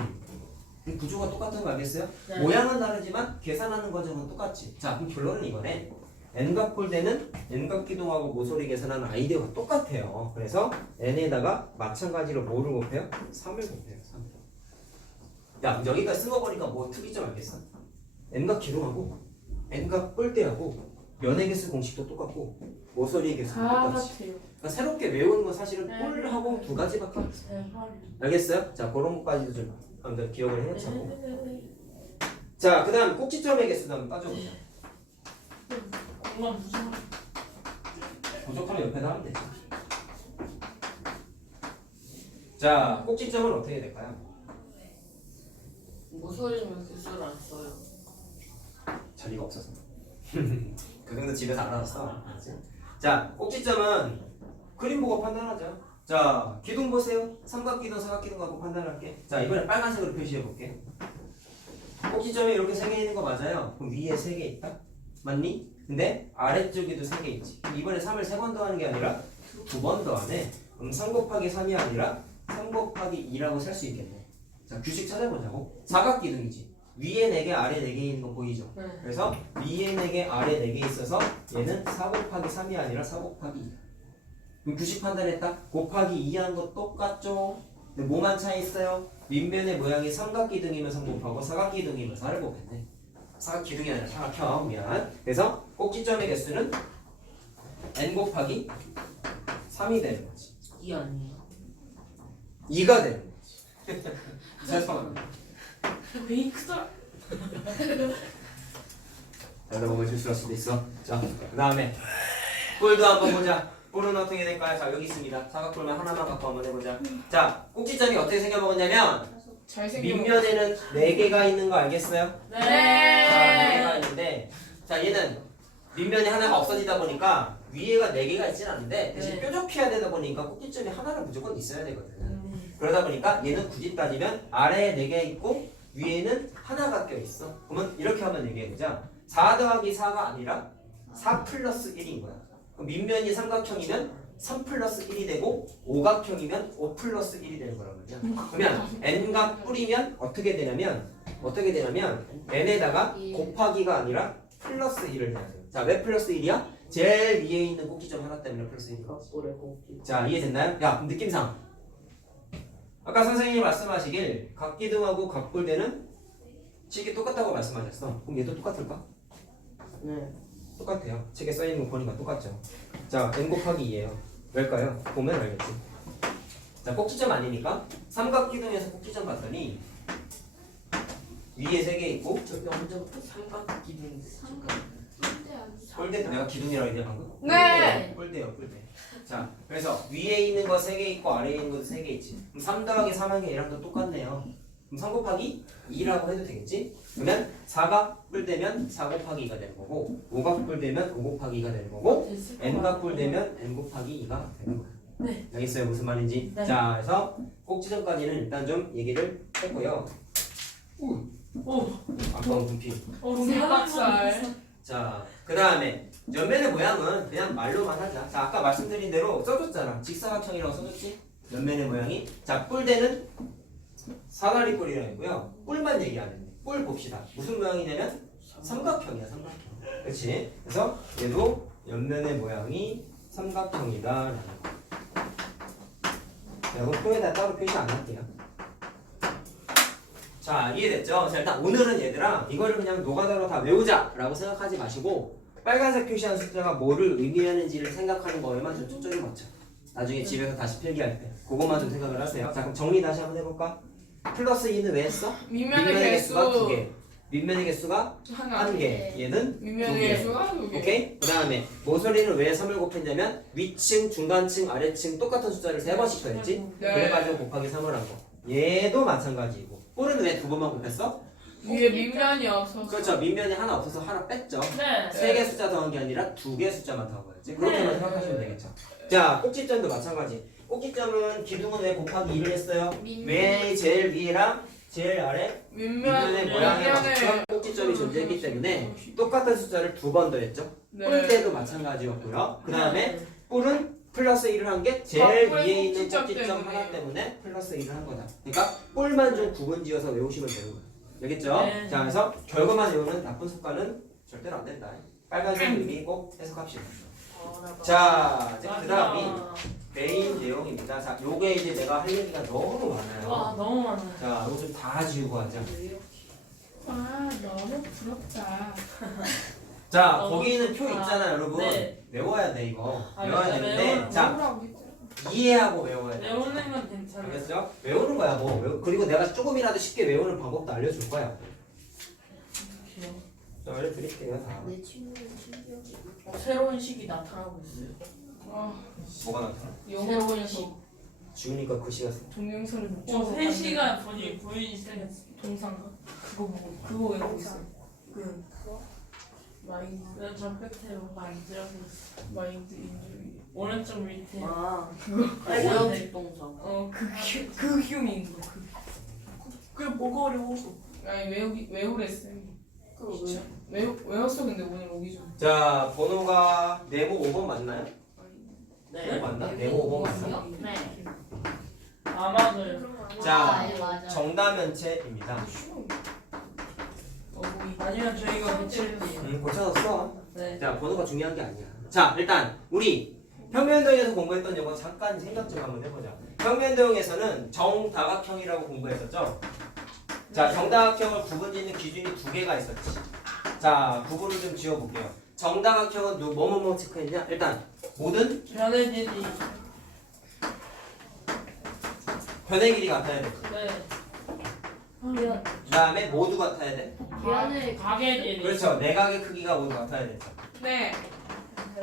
구조가 똑같은 거 알겠어요? 네. 모양은 다르지만 계산하는 과정은 똑같지. 자, 그럼 결론은 이거네. n각뿔대는 n각기둥하고 모서리 계산하는 아이디어가 똑같아요. 그래서 n에다가 마찬가지로 뭐를 곱해요? 3을 곱해요. 3. 야, 여기까지 쓴 거 보니까 뭐 특이점 알겠어? n각기둥하고 n각뿔대하고 면의 개수 공식도 똑같고 모서리의 개수도 다 똑같이. 같아요. 그러니까 새롭게 외우는 건 사실은 네. 뿔하고 두 가지밖에 없어. 네. 알겠어요? 자, 그런 것까지도 좀 한번 기억을 해놓자고. 자, 그 다음 꼭지점의 개수도 한번 따져보자. 공간 무슨 부족하면 옆에다 하면 되지. 자, 꼭지점은 어떻게 될까요? 모서리면 개수를 안 써요. 자리가 없어서. 그 정도 집에서 알아서. 자, 꼭지점은 그림 보고 판단하자. 자, 기둥 보세요. 삼각기둥, 사각기둥 갖고 판단할게. 자, 이번에 빨간색으로 표시해 볼게. 꼭지점이 이렇게 3개 있는 거 맞아요? 그럼 위에 3개 있다? 맞니? 근데 아래쪽에도 3개 있지. 그럼 이번에 3을 3번 더하는 게 아니라 2번 더하네. 그럼 3 곱하기 3이 아니라 3 곱하기 2라고 살 수 있겠네. 자, 규칙 찾아보자고. 사각기둥이지. 위에 4개, 아래 4개 있는 거 보이죠? 네. 그래서 위에 4개, 아래 4개 있어서 얘는 4 곱하기 3이 아니라 4 곱하기 2. 그럼 규칙 판단했다? 곱하기 2 한 거 똑같죠? 근데 뭐만 차이 있어요? 윗면의 모양이 삼각기둥이면 3 곱하고 사각기둥이면 4를 곱했네. 사각기둥이 아니라 사각형. 미안. 그래서 꼭지점의 개수는 n 곱하기 3이 되는 거지. 이 아니에요. 2가 되는 거지. 죄송합니다. 베이크다. 자다 보면 실수할 수도 있어. 자, 그 다음에 뿔도 한번 보자. 뿔은 어떻게 될까요? 자, 여기 있습니다. 사각뿔만 하나만 갖고 한번 해보자. 자, 꼭지점이 어떻게 생겨먹었냐면 잘생겨. 밑면에는 4개가 있는 거 알겠어요? 네. 자, 4개가 있는데 자, 얘는 밑면이 하나가 없어지다 보니까 위에가 4개가 있진 않은데 대신 네. 뾰족해야 되다 보니까 꼭지점이 하나는 무조건 있어야 되거든. 그러다 보니까 얘는 굳이 따지면 아래에 4개 있고 위에는 하나가 껴있어. 그러면 이렇게 한번 얘기해보자. 4 더하기 4가 아니라 4 플러스 1인 거야. 그럼 밑면이 삼각형이면 3 플러스 1이 되고 오각형이면 5 플러스 1이 되는 거란 말이야. 그러면 n가 뿌리면 어떻게 되냐면 n에다가 곱하기가 아니라 플러스 1을 해야 돼. 자, 왜 플러스 1이야? 제일 위에 있는 꼭지점 하나 때문에 플러스 1이야. 자, 이해됐나요? 야, 그럼 느낌상 아까 선생님이 말씀하시길 각기둥하고 각뿔대는 식이 똑같다고 말씀하셨어. 그럼 얘도 똑같을까? 네. 똑같아요. 책에 써있는 거 보니까 똑같죠. 자, n 곱하기 2예요. 왜일까요? 보면 알겠지. 자, 꼭지점 아니니까 삼각기둥에서 꼭지점 봤더니 위에 3개 있고 저기 언제부터 삼각기둥 뿔대도 내가 기둥이라고 했냐 방금? 네. 뿔대요, 뿔대. 자, 그래서 위에 있는 거 3개 있고 아래에 있는 것도 3개 있지. 그럼 3 더하기 3한 게 얘랑도 똑같네요. 그럼 3 곱하기 2라고 해도 되겠지? 그러면 4가 뿔대면 4 곱하기 2가 되는 거고 5가 뿔대면 5 곱하기 2가 되는 거고 n가 뿔대면 n 곱하기 2가 되는 거야. 네. 알겠어요? 무슨 말인지? 네. 자, 그래서 꼭지점까지는 일단 좀 얘기를 했고요. 아까운 분필. 삼박살. 자, 그 다음에 옆면의 모양은 그냥 말로만 하자. 자, 아까 말씀드린 대로 써줬잖아. 직사각형이라고 써줬지? 옆면의 모양이. 자, 뿔대는 사다리 뿔이라고 했고요. 뿔만 얘기하는데 뿔 봅시다. 무슨 모양이냐면 삼각형이야, 삼각형. 그렇지? 그래서 얘도 옆면의 모양이 삼각형이다라는 거. 자, 이거 표에다 따로 표시 안 할게요. 자, 이해됐죠? 자, 일단 오늘은 얘들아 이거를 그냥 노가다로 다 외우자 라고 생각하지 마시고 빨간색 표시한 숫자가 뭐를 의미하는지를 생각하는 거에만 좀 초점을 맞춰. 나중에 집에서 다시 필기할 때 그것만 좀 생각을 하세요. 자, 그럼 정리 다시 한번 해볼까? 플러스 2는 왜 했어? 밑면의 개수 개수가 2개, 윗면의 개수가 하나. 1개, 얘는 밑면의 2개. 개수가 2개. 오케이? 그 다음에 모서리는 왜 3을 곱했냐면 위층, 중간층, 아래층 똑같은 숫자를 3번씩 더했지? 네. 그래가지고 곱하기 3을 한 거. 얘도 마찬가지고 뿔은 왜 2번만 곱했어? 위에 밑면이 없어서. 그렇죠. 밑면이 하나 없어서 하나 뺐죠. 네. 3개 숫자 더한 게 아니라 2개 숫자만 더한 거였지. 그렇게만 네. 생각하시면 되겠죠. 자, 꼭지점도 마찬가지. 꼭지점은 기둥은 왜 곱하기 2를 했어요? 왜 제일 위에랑 제일 아래 밑면의 모양에 맞춰 꼭지점이 존재했기 때문에 똑같은 숫자를 2번 더했죠. 네. 뿔대도 마찬가지였고요. 그 다음에 뿔은 플러스 1을 한 게 제일 뿔 위에 있는 꼭지점 꼭지점 때문에. 하나 때문에 플러스 1을 한 거다. 그러니까 뿔만 좀 구분 지어서 외우시면 되는 거예요. 알겠죠? 네. 자, 그래서 결과만 외우는 나쁜 습관은 절대로 안 된다. 빨간색 의미 꼭 해석합시다. 자, 이제 그 다음이 메인 내용입니다. 자, 요게 이제 내가 할 얘기가 너무 많아요. 와 너무 많아요. 자, 이거 좀 다 지우고 하자. 와 너무 부럽다. 자 거기는 표 있잖아요 여러분. 네. 외워야 돼 이거. 아, 외워야 네, 되는데 자 뭐라고 했죠? 이해하고 외워야 돼. 외우는 건 괜찮아요. 알겠죠? 외우는 거야 뭐. 그리고 내가 조금이라도 쉽게 외우는 방법도 알려줄 거야. 자 알려드릴게요 다. 내 친구는 신기하게. 새로운 식이 나타나고 있어요. 아, 뭐가 나타나? 영어 새로운 식. 지우니까 글씨가 동영상을 못 저 봐서 3시간 보니 시작했어. 동상가 그거 보고 그거 외우고 있어. 그 마인드 저 끝에 뭐가 안 들어서 있어. 마인드 인주의. 오른쪽 밑에. 아, 빨간색. 동사. 그 기용인 거. 그게 뭐가 어려워? 아니 외우랬어요. 그거 외웠어 근데 오늘 오기 전에. 자 번호가 네모 5번 맞나요? 네. 맞나? 네모 5번 맞나? 네. 아 맞아요. 그런 거 아니야? 자 맞아. 정답면체입니다. 아니면 저희가 고칠게요. 고쳐서 써. 네. 자 번호가 중요한 게 아니야. 자 일단 우리 평면도형에서 공부했던 요거 잠깐 생각 좀 한번 해보자. 평면도형에서는 정다각형이라고 공부했었죠. 자 정다각형을 구분짓는 기준이 두 개가 있었지. 자 구분을 좀 지어볼게요. 정다각형은 뭐뭐뭐 체크했냐? 일단 모든 변의 길이. 변의 길이 같아야 돼. 네. 그 다음에 모두 같아야 돼. 변의 가게 길이. 그렇죠. 내각의 크기가 모두 같아야 되죠. 네.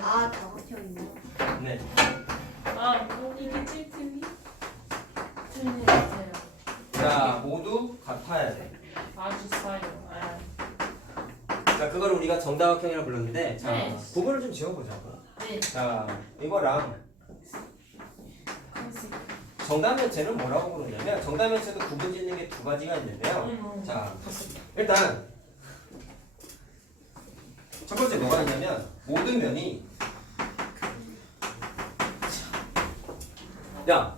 아 다각형이요. 네. 아 이게 찔틈이? 틀린 것 같아요. 자 모두 같아야 돼. 아주 싸요. 아. 자 그걸 우리가 정다각형이라고 불렀는데 자 네. 구분을 좀 지어보자고. 네. 자 이거랑 정다면체는 뭐라고 부르냐면 정다면체도 구분짓는 게 두 가지가 있는데요. 자 일단 첫 번째 뭐가 있냐면 모든 면이 야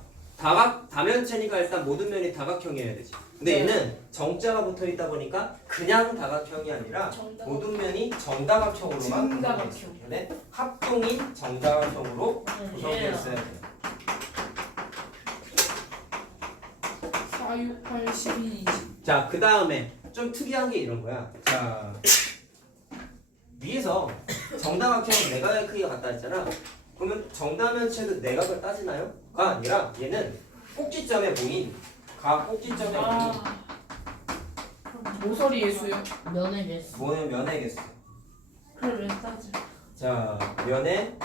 다면체니까 일단 모든 면이 다각형이어야 되지. 근데 얘는 정자가 붙어 있다 보니까 그냥 다각형이 아니라 모든 면이 정다각형으로만 정다각형. 구성되어 있기 때문에 합동인 정다각형으로 구성되어 있어야 돼요. 4, 6, 8, 12, 20. 자, 그 다음에 좀 특이한 게 이런 거야. 자, 위에서 정다각형은 내각의 크기가 같다 했잖아. 그러면 정다면체도 내각을 따지나요? 가 아니라 얘는 꼭지점에 모인 각 꼭지점에 모인 모서리 예수요. 면의 개수. 모는 면의 개수. 그걸 왜 따져? 자, 면의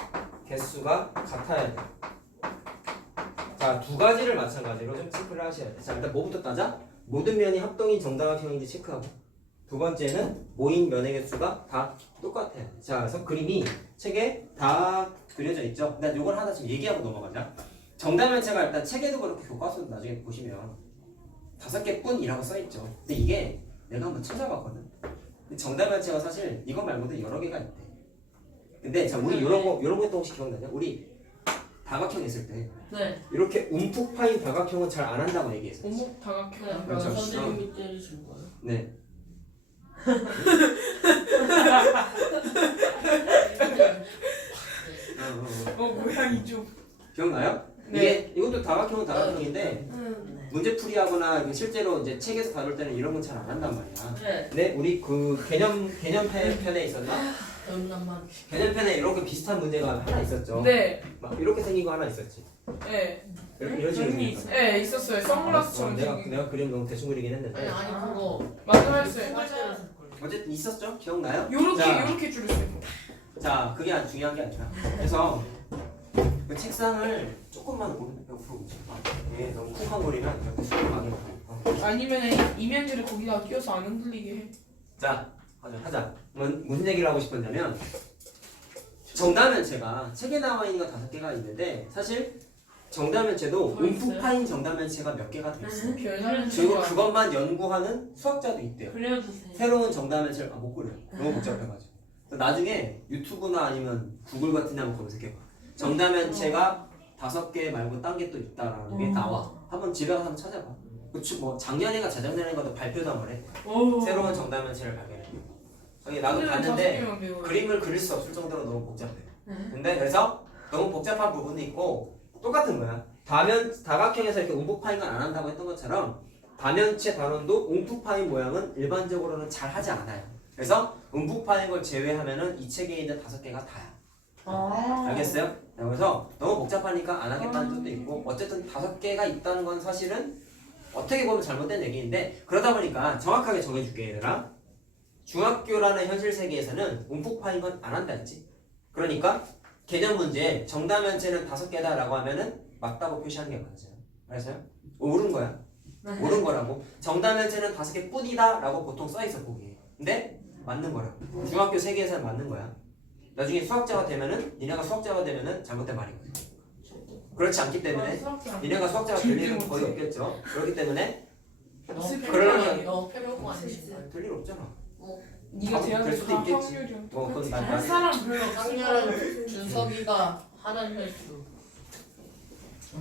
개수가 같아야 돼. 자, 두 가지를 마찬가지로 좀 체크를 하셔야 돼. 자, 일단 뭐부터 따자? 모든 면이 합동인 정다각형인지 체크하고 두 번째는 모인 면의 개수가 다 똑같아요. 자, 그래서 그림이 책에 다 그려져 있죠. 일단 요걸 하나 좀 얘기하고 넘어가자. 정다면체가 일단 책에도 그렇고 교과서도 나중에 보시면 5개뿐이라고 써 있죠. 근데 이게 내가 한번 찾아봤거든. 근데 정다면체가 사실 이거 말고도 여러 개가 있대. 근데 자, 우리 요런 거 또 혹시 기억나냐? 우리 다각형 있을 때 네. 이렇게 움푹 파인 다각형은 잘 안 한다고 얘기했어. 오목 다각형. 그렇죠. 선생님이 때리신 거예요. 네. 모양이 좀. 기억나요? 네. 이것도 다각형은 다각형인데 문제 풀이하거나 이게 실제로 이제 책에서 다룰 때는 이런 건 잘 안 한단 말이야. 네. 근데 우리 그 편에 있었나? 연남만. 개념편에 이렇게 비슷한 문제가 하나 있었죠. 네. 막 이렇게 생긴 거 하나 있었지. 네. 이런 식으로 그림이 생긴 거. 네 있었어요. 선글라스처럼 내가 생긴. 내가 그림 너무 대충 그리긴 아니 했는데 아니 그거. 맞아요. 어쨌든 있었죠. 기억나요? 요렇게 요렇게 줄였어요. 자, 그게 아주 중요한 게 아니라. 그래서 그 책상을 조금만 오른쪽 옆으로 움직여봐. 이게 너무 쿵쾅거리면 이렇게 수동하게 아니면 이면지를 거기다 끼워서 안 흔들리게 해. 자, 하자. 무슨 얘기를 하고 싶었냐면 정다면체가 책에 나와 있는 거 5개가 있는데 사실 정다면체도 더 있어요? 움푹 파인 정다면체가 몇 개가 더 있어요. 별다른 그리고 식으로. 그것만 연구하는 수학자도 있대요. 그려주세요. 새로운 정다면체를 못 그려. 너무 복잡해가지고. 그래서 나중에 유튜브나 아니면 구글 같은 데 한번 검색해봐. 정다면체가 5개 말고 딴 게 또 있다라는 게 나와. 한번 집에 가서 한번 찾아봐. 뭐 작년에가 재작년에가도 발표도 한번 해. 오. 새로운 정다면체를 발견해. 여기 나도 오늘은 봤는데 5개만 배워요. 그림을 그릴 수 없을 정도로 너무 복잡해. 근데 그래서 너무 복잡한 부분도 있고 똑같은 거야. 다각형에서 이렇게 움푹 파인을 안 한다고 했던 것처럼 다면체 단원도 움푹 파인 모양은 일반적으로는 잘 하지 않아요. 그래서 음북파인 걸 제외하면은 이 책에 있는 5개가 다야. 아. 알겠어요? 자, 그래서 너무 복잡하니까 안 하겠다는 뜻도 있고 어쨌든 5개가 있다는 건 사실은 어떻게 보면 잘못된 얘기인데 그러다 보니까 정확하게 정해줄게 얘들아. 중학교라는 현실 세계에서는 음북파인 건 안 한다 했지. 그러니까 개념 문제 정답면체는 5개다 라고 하면은 맞다고 표시하는 게 맞아요. 알았어요? 옳은 거야. 옳은 거라고. 정답면체는 5개 뿐이다 라고 보통 써있어 보기에. 근데 맞는 거라고. 중학교 세계에서는 맞는 거야. 나중에 수학자가 되면은 니네가 수학자가 되면은 잘못된 말이거든. 그렇지 않기 때문에 니네가 수학자가 될 일은 거의 없겠죠. 그렇기 때문에 그러려면 너 페로고 아니지? 될 일 없잖아. 네가 될 대학을 수도 가 있겠지. 확률이 그건 똑같아. 할 사람 별로 없어. 작년은 준석이가 하는 횟수.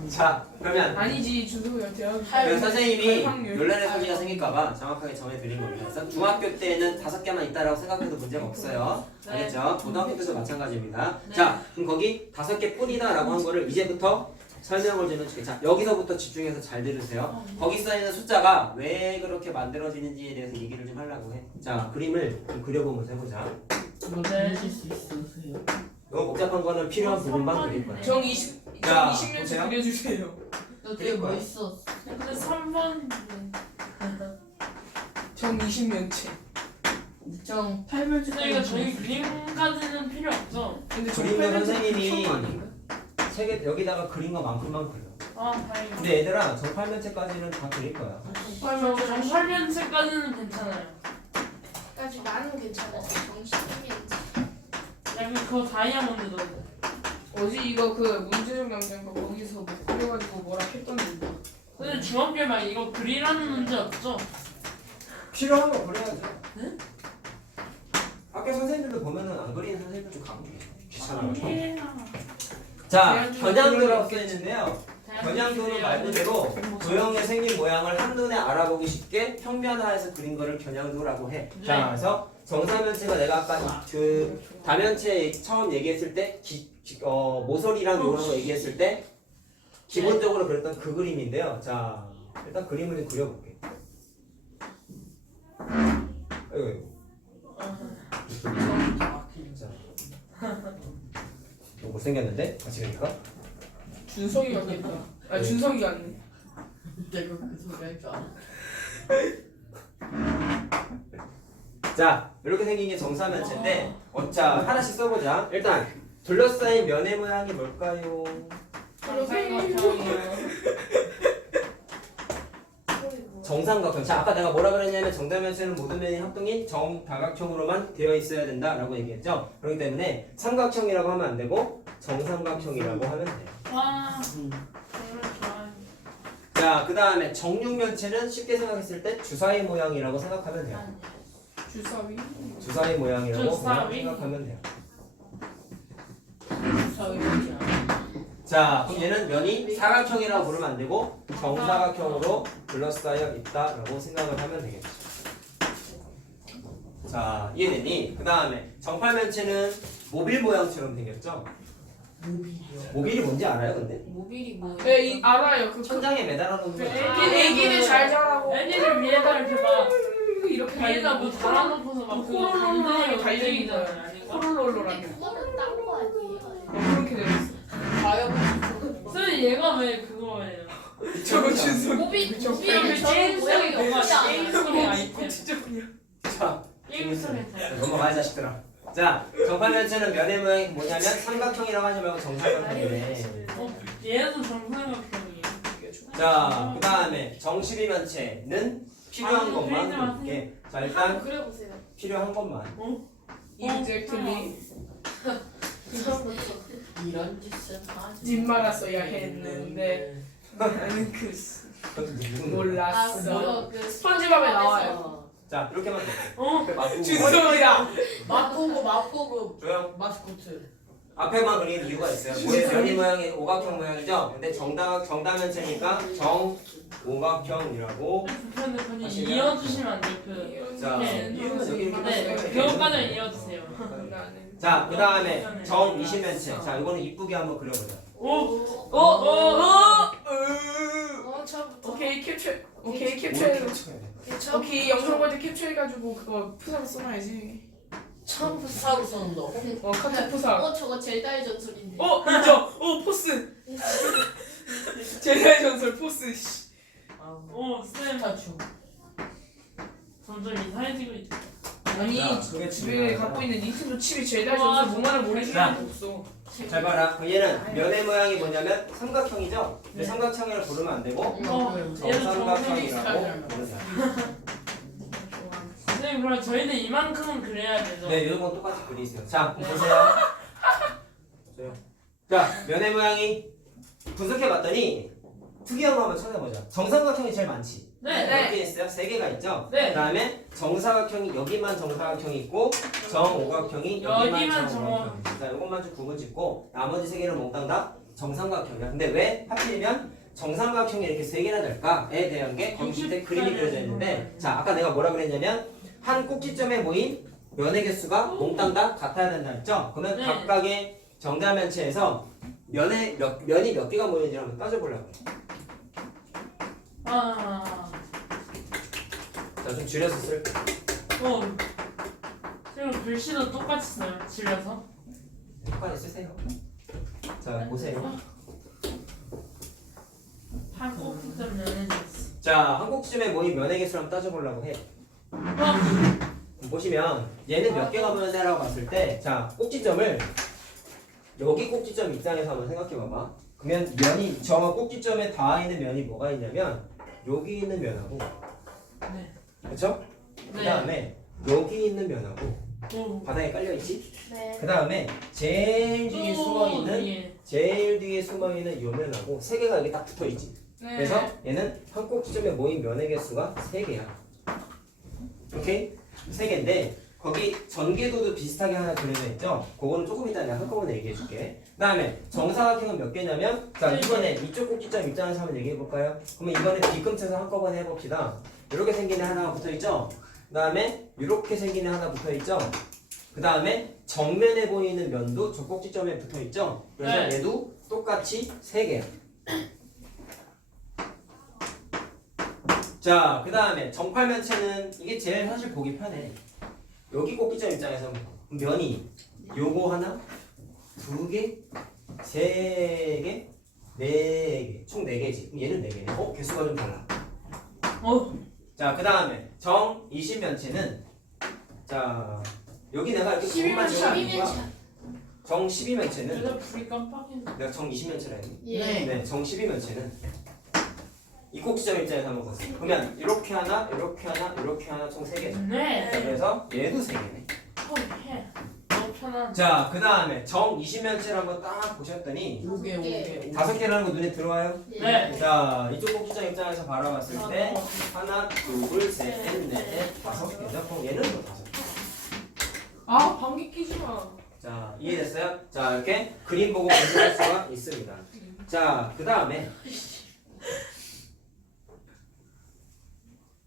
자 그러면 아니지 준석이가 대학. 그 선생님이 확률. 논란의 소지가 생길까봐 정확하게 정해드린 겁니다. 그래서 중학교 때는 5개만 있다라고 생각해도 문제가 없어요. 알겠죠? 고등학교 때도 마찬가지입니다. 네. 자 그럼 거기 5개 뿐이다라고 한 거를 이제부터 설명을 좀 해줄게요. 자 여기서부터 집중해서 잘 들으세요. 거기 써있는 숫자가 왜 그렇게 만들어지는지에 대해서 얘기를 좀 하려고 해. 자 그림을 좀 그려보면서 해보자. 이거 들으실 수 있으세요? 너무 복잡한 거는 필요한 부분만 그릴 거야. 정 20, 자, 정 20년째 보세요. 그려주세요. 너 되게 멋있어. 근데 3번 정 20년째. 정 8번 근데 이거 저희 그림까지는 필요 없죠? 근데 그림은 선생님이 처음 아닌가? 책에 여기다가 그린 것만큼만 그려. 아 다행이다. 근데 얘들아 정팔면체까지는 다 그릴 거야. 정팔면체까지는 괜찮아요. 까지 나는 괜찮아. 정신이면 약간 그거 다이아몬드 넣어. 어제 이거 그 문제적 영상과 거기서 뭐 그려가지고 뭐라 했던데. 근데 중학교 막 이거 그리라는 문제 없죠? 필요한 거 그려야죠. 네? 학교 선생님들도 보면은 안 그리는 선생님들도 가고 귀찮아가지고. 자, 겨냥도라고 써있는데요. 겨냥도는 말 그대로 도형의 생긴 모양을 한눈에 알아보기 쉽게 평면화해서 그린 거를 겨냥도라고 해. 자, 그래서 정사면체가 내가 아까 그 다면체 처음 얘기했을 때 모서리랑 이런 거 얘기했을 때 기본적으로 그랬던 그 그림인데요. 자, 일단 그림을 좀 그려볼게. 아이고. 자. 너무 못생겼는데? 같이 그릴까? 준석이가 그랬다. 아니 준석이가 아니네. 내가 그 소리 할 줄 알아. 자, 이렇게 생긴 게 정사면체인데 자, 하나씩 써보자. 일단 둘러싸인 면의 모양이 뭘까요? 정삼각형. 자, 아까 내가 뭐라 그랬냐면 정다면체는 모든 면이 합동인 정다각형으로만 되어 있어야 된다라고 얘기했죠. 그렇기 때문에 삼각형이라고 하면 안 되고 정삼각형이라고 하면 돼요. 와 정말 좋아요. 자, 그 다음에 정육면체는 쉽게 생각했을 때 주사위 모양이라고 생각하면 돼요. 주사위. 주사위 모양이라고 그냥 주사위? 생각하면 돼요. 저기 뭐지? 자, 그럼 얘는 면이 사각형이라고 부르면 안 되고 정사각형으로 둘러싸여 있다라고 생각을 하면 되겠죠. 자, 이해되니? 그 다음에 정팔면체는 모빌 모양처럼 생겼죠? 모빌이요. 모빌이 뭔지 알아요, 근데? 모빌이 뭐예요? 네, 알아요. 그 천장에 매달아 놓는 거. 애기를 잘 자라고. 애니를 위에다 이렇게 막 이렇게 위에다 뭐 달리는 달아놓고서 막 그거 호롤롤롤 감정이 달리는 움직이잖아요. 거야. 아닌가? 호롤롤롤하게. 그거는 딴거 아니에요? 그렇게 되어 있어. 선생님 얘가 왜 그거예요? 저거 준석. 모비 이렇게 모비 게임 속에 뭔가 게임 속에 아이템 이거 진짜 그냥. 자, 게임 속에 넘어가 이 자식들아. 자, 정팔면체는 면의 모양이 뭐냐면 삼각형이라고 하지 말고 정사각형이래. 얘도 정상각형이에요. 자, 그 다음에 정십이면체는 필요한 것만 그릴게. 자, 일단 그려보세요. 필요한 것만. 이젝트리. 이런 짓을 하지. 집 말았어야 했는데 나는 그 그것도 누구는 몰랐어. 그 스펀지밥에 나와요. 자, 이렇게만 돼. 어? 앞에 맞고 준석이야. 맛보고 조용. 마스코트. 앞에만 그린 이유가 있어요. 뭐의 면이 모양이 오각형 모양이죠. 근데 정다면체니까 정오각형이라고. 근데 그냥 하시면- 이어주시면 안 돼요. 그 자, 네. 이유는 여기 이렇게 네, 써있어요. 그것까지 이어주세요. 나는 자, 그 다음에 정이십면체. 자, 이거는 이쁘게 한번 그려보자. 오! 처음부터. 오케이 캡처. 오케이 뭘 캡처. 캡처해? 오케이 영상 볼 때 캡처해가지고 그거 푸사로 써놔야지. 부사로 써놓는다고? 카트 포사. 저거 젤다의 전술인데. 인정. 포스. 제자의 전설 포스. 씨. 쌤 타추. 점점 이상해지고 있다. 아니 자, 그게 집에 중요하다. 갖고 있는 닌텐도 칩이 제자의 와, 전설 뭐만을 모르는 자. 사람도 없어. 잘 봐라. 그럼 얘는 면의 모양이 뭐냐면 삼각형이죠. 근데 네. 삼각형이라고 부르면 안 되고 얘는 정삼각형이라고 정삼각형. 부르자. 쌤 그럼 저희는 이만큼은 그래야 되죠. 네, 이건 똑같이 그리세요. 자, 네. 보세요. 조용. 자, 면의 모양이 분석해봤더니 특이한 거 한번 찾아보자. 정삼각형이 제일 많지. 네. 몇 개 있어요? 3개가 있죠? 네. 그 다음에 정사각형이 여기만 정사각형이 있고 정오각형이 여기만 여기만 정오각형이 있어. 자, 이것만 좀 구분 짓고 나머지 3개는 몽땅 다 정삼각형이야. 근데 왜 하필이면 정삼각형이 이렇게 3개나 될까에 대한 게 거기 밑에 그림이 그려져 있는데 자, 아까 내가 뭐라 그랬냐면 한 꼭지점에 모인 면의 개수가 몽땅 다 같아야 된다 했죠? 그러면 네. 각각의 정다면체에서 면이 몇 개가 모이는지 한번 따져보려고 해. 자, 좀 줄여서 쓸게. 지금 글씨도 똑같이 써요. 질려서. 똑같이 쓰세요. 자, 보세요. 한 꼭지점 면에 있어. 자, 한 꼭지점에 모인 면의 개수를 한번 따져보려고 해. 보시면 얘는 몇 개가 모였다라고 봤을 때, 자, 꼭지점을 여기 꼭지점 입장에서 한번 생각해봐봐. 그러면 면이 저 꼭지점에 닿아 있는 면이 뭐가 있냐면 여기 있는 면하고, 네. 그렇죠? 그 다음에 여기 있는 면하고 오. 바닥에 깔려 있지. 네. 그 다음에 제일 뒤에 숨어 있는 예. 제일 뒤에 숨어 있는 요 면하고 세 개가 여기 딱 붙어 있지. 네. 그래서 얘는 한 꼭지점에 모인 면의 개수가 3개야. 오케이? 3개인데 거기 전개도도 비슷하게 하나 그려져 있죠? 그거는 조금 이따 내가 한꺼번에 얘기해 줄게. 그 다음에 정사각형은 몇 개냐면 자 이번에 이쪽 꼭지점 입장에서 한번 얘기해 볼까요? 그러면 이번에 뒤꿈쳐서 한꺼번에 해봅시다. 이렇게 생긴 애 하나가 붙어 있죠? 그 다음에 이렇게 생긴 애 하나 붙어 있죠? 그 다음에 정면에 보이는 면도 저 꼭지점에 붙어 있죠? 그래서 네. 얘도 똑같이 3개야. 자, 그 다음에 정팔면체는 이게 제일 사실 보기 편해. 여기 꼭지점 입장에서 면이 요거 하나, 2개, 3개, 4개, 총 4개지. 그럼 얘는 4개네. 개수가 좀 달라. 자, 그 다음에 정 20면체는 자 여기 내가 이렇게 12면 정 12면체는 그래서 불이 깜빡이네. 내가 정 20면체라 했니? 예. 네, 정 12면체는 이 꼭지점 입장에서 한번 보세요. 그러면 이렇게 하나, 이렇게 하나, 이렇게 하나 총 3개죠. 네. 그래서 얘도 3개네. 해. 너무 편한. 자, 그 다음에 정 20면체를 한번 딱 보셨더니 5개. 5개라는 거 눈에 들어와요? 네. 자, 이쪽 꼭지점 입장에서 바라봤을 때 아, 하나, 둘, 셋, 넷, 5개죠. 그럼 얘는 또 5개. 방귀 끼지 마. 자, 이해됐어요? 자, 이렇게 그림 보고 검증할 수가 있습니다. 자, 그 다음에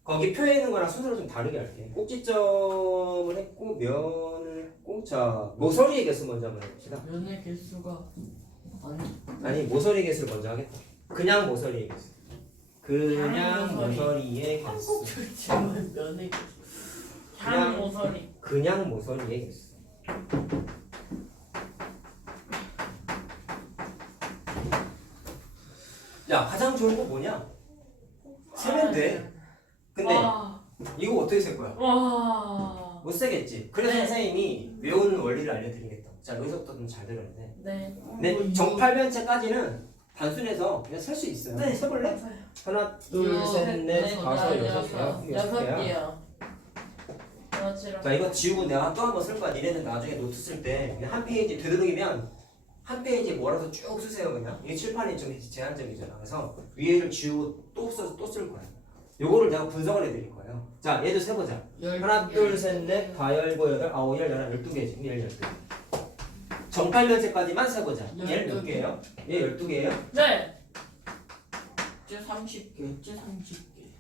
거기 표에 있는 거랑 순서를 좀 다르게 할게. 꼭지점을 했고 면을 했고 자, 모서리의 개수 먼저 한번 해봅시다. 면의 개수가 아니, 모서리의 개수를 먼저 하겠다. 그냥 모서리의 개수. 그냥 모서리. 모서리의 개수. 한국절제만 면의 개수. 장 모서리. 그냥 모서리의 개수. 야, 가장 좋은 거 뭐냐? 세면 돼. 근데 와. 이거 어떻게 쓸 거야? 와. 못 세겠지. 그래서 네. 선생님이 외우는 원리를 알려드리겠다. 자, 여기서부터 좀 잘 들어야 돼. 네. 근데 정팔면체까지는 단순해서 그냥 셀 수 있어요. 네. 세볼래? 하나, 둘, 셋, 넷, 다섯, 여섯 개야. 여섯 개야. 맞지롱. 자, 이거 지우고 내가 또 한 번 쓸 거야. 니네는 나중에 노트 쓸 때 한 페이지 되도록이면 한 페이지 몰아서 쭉 쓰세요 그냥. 이게 칠판이 좀 제한적이잖아. 그래서 위에를 지우고 또 써서 또 쓸 거야. 요거를 내가 분석을 해드릴 거예요. 자, 얘도 세보자. 하나, 둘, 셋, 넷, 다 열고 여덟, 아홉, 열, 열한, 12개지. 얘 12개. 정팔면체까지만 세보자. 얘는 몇 개예요? 얘 12개예요? 네. 제 30개. 제 30개.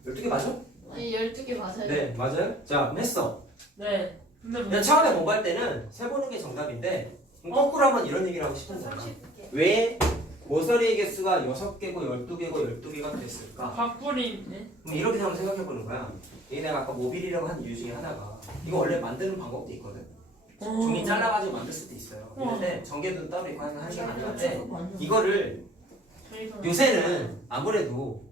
12개 맞아? 12개 맞아요. 네, 맞아요. 자, 그럼 했어. 네. 근데 그냥 처음에 공부할 때는 세보는 게 정답인데 그럼 거꾸로 한번 이런 얘기를 하고 싶은 거야. 30개. 왜 모서리의 개수가 6개고 12개고 12개가 됐을까? 박불이네. 그럼 이렇게 한번 생각해 보는 거야. 이게 내가 아까 모빌이라고 한 이유 중에 하나가 이거 원래 만드는 방법도 있거든. 종이 잘라가지고 만들 수도 있어요. 근데 전개도 따로 있고 하는 게 아닌데 이거를 요새는 아무래도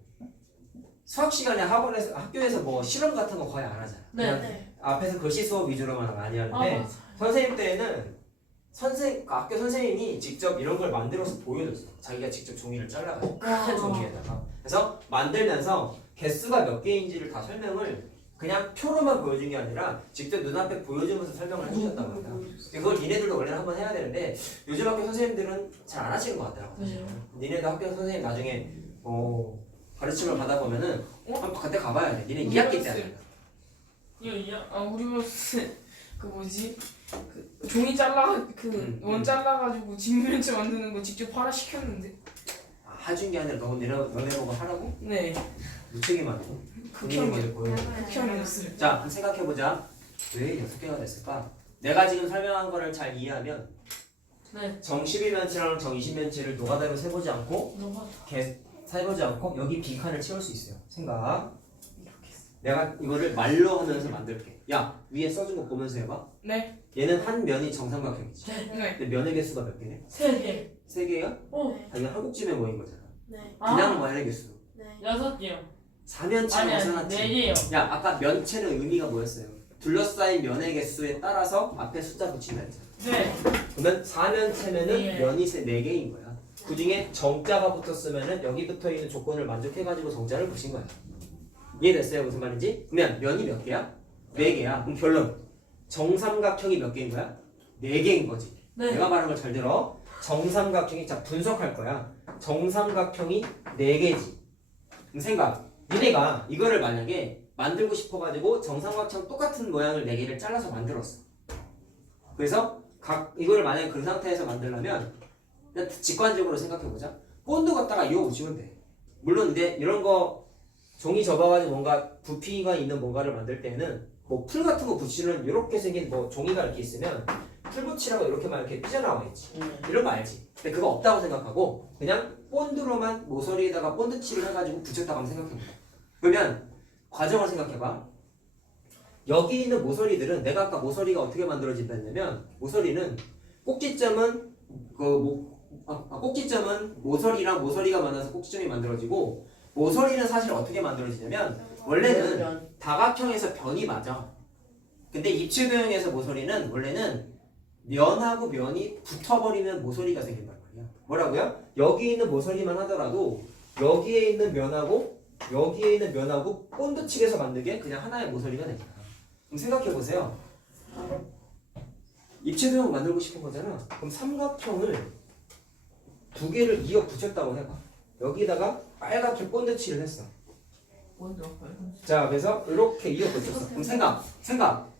수학 시간에 학교에서 뭐 실험 같은 거 거의 안 하잖아. 그냥 네. 앞에서 글씨 수업 위주로만 많이 아, 하는데 맞아. 선생님 때에는 학교 선생님이 직접 이런 걸 만들어서 보여줬어. 자기가 직접 종이를 잘라가지고 큰 종이에다가. 그래서 만들면서 개수가 몇 개인지를 다 설명을 그냥 표로만 보여준 게 아니라 직접 눈앞에 보여주면서 설명을 해주셨단 말이야. 이걸 니네들도 원래는 한번 해야 되는데 요즘 학교 선생님들은 잘 안 하시는 것 같더라고. 사실. 니네도 학교 선생님 나중에 가르침을 받아보면은 한번 그때 가봐야 돼. 니네 2학기 때 하잖아. 우리 버스 그 뭐지? 그 종이 잘라 원 잘라가지고 직면체 만드는 거 직접 하라 시켰는데. 해준 게 아니라 너네 보고 하라고? 네. 무책임하고 본인이 먼저 보여줘. 극혐이었어요. 자, 한번 생각해보자. 왜 6개가 됐을까? 내가 지금 설명한 거를 잘 이해하면 네. 정 12면체랑 정 20면체를 노가다로 세보지 않고 세보지 않고 여기 빈칸을 채울 수 있어요. 생각. 내가 이거를 말로 하면서 만들게. 야, 위에 써준 거 보면서 해봐. 네. 얘는 한 면이 정삼각형이지. 네. 근데 면의 개수가 몇 개네? 3개. 3개야? 네. 이거 한국집에 모인 거잖아. 네. 그냥 면의 개수. 네. 6개요. 4면체 아니, 벗어났지. 4개요. 야, 아까 면체는 의미가 뭐였어요? 둘러싸인 면의 개수에 따라서 앞에 숫자 붙인다 했잖아. 네. 그러면 4면체면은 네. 면이 4개인 거야. 그 중에 정자가 붙었으면은 여기 붙어 있는 조건을 만족해가지고 정자를 붙인 거야. 이해됐어요? 무슨 말인지? 그러면 면이 몇 개야? 4개야. 그럼 결론. 정삼각형이 몇 개인 거야? 4개인 거지. 네. 내가 말한 걸 잘 들어. 정삼각형이 자 분석할 거야. 정삼각형이 4개지. 그럼 생각. 니네가 이거를 만약에 만들고 싶어가지고 정삼각형 똑같은 모양을 4개를 잘라서 만들었어. 그래서 이거를 만약에 그 상태에서 만들려면 그냥 직관적으로 생각해보자. 본드 갖다가 이어 붙이면 돼. 물론 근데 이런 거 종이 접어가지고 뭔가 부피가 있는 뭔가를 만들 때는 뭐 풀 같은 거 붙이는 이렇게 생긴 뭐 종이가 이렇게 있으면 풀 붙이라고 이렇게만 이렇게 삐져나와 있지. 이런 거 알지? 근데 그거 없다고 생각하고 그냥 본드로만 모서리에다가 본드칠을 해가지고 붙였다고 한번 생각해보자. 그러면 과정을 생각해봐. 여기 있는 모서리들은 내가 아까 모서리가 어떻게 만들어진다 했냐면 모서리는 꼭지점은 꼭지점은 모서리랑 모서리가 만나서 꼭지점이 만들어지고 모서리는 사실 어떻게 만들어지냐면 원래는 다각형에서 변이 맞아. 근데 입체도형에서 모서리는 원래는 면하고 면이 붙어버리면 모서리가 생긴단 말이야. 뭐라고요? 여기 있는 모서리만 하더라도 여기에 있는 면하고 여기에 있는 면하고 본드칠해서 만들게 그냥 하나의 모서리가 됩니다. 그럼 생각해보세요. 입체도형 만들고 싶은 거잖아. 그럼 삼각형을 2개를 이어 붙였다고 해봐. 여기다가 빨갛게 본드칠을 했어. 자, 그래서 이렇게 이어 붙였어. 그럼 생각.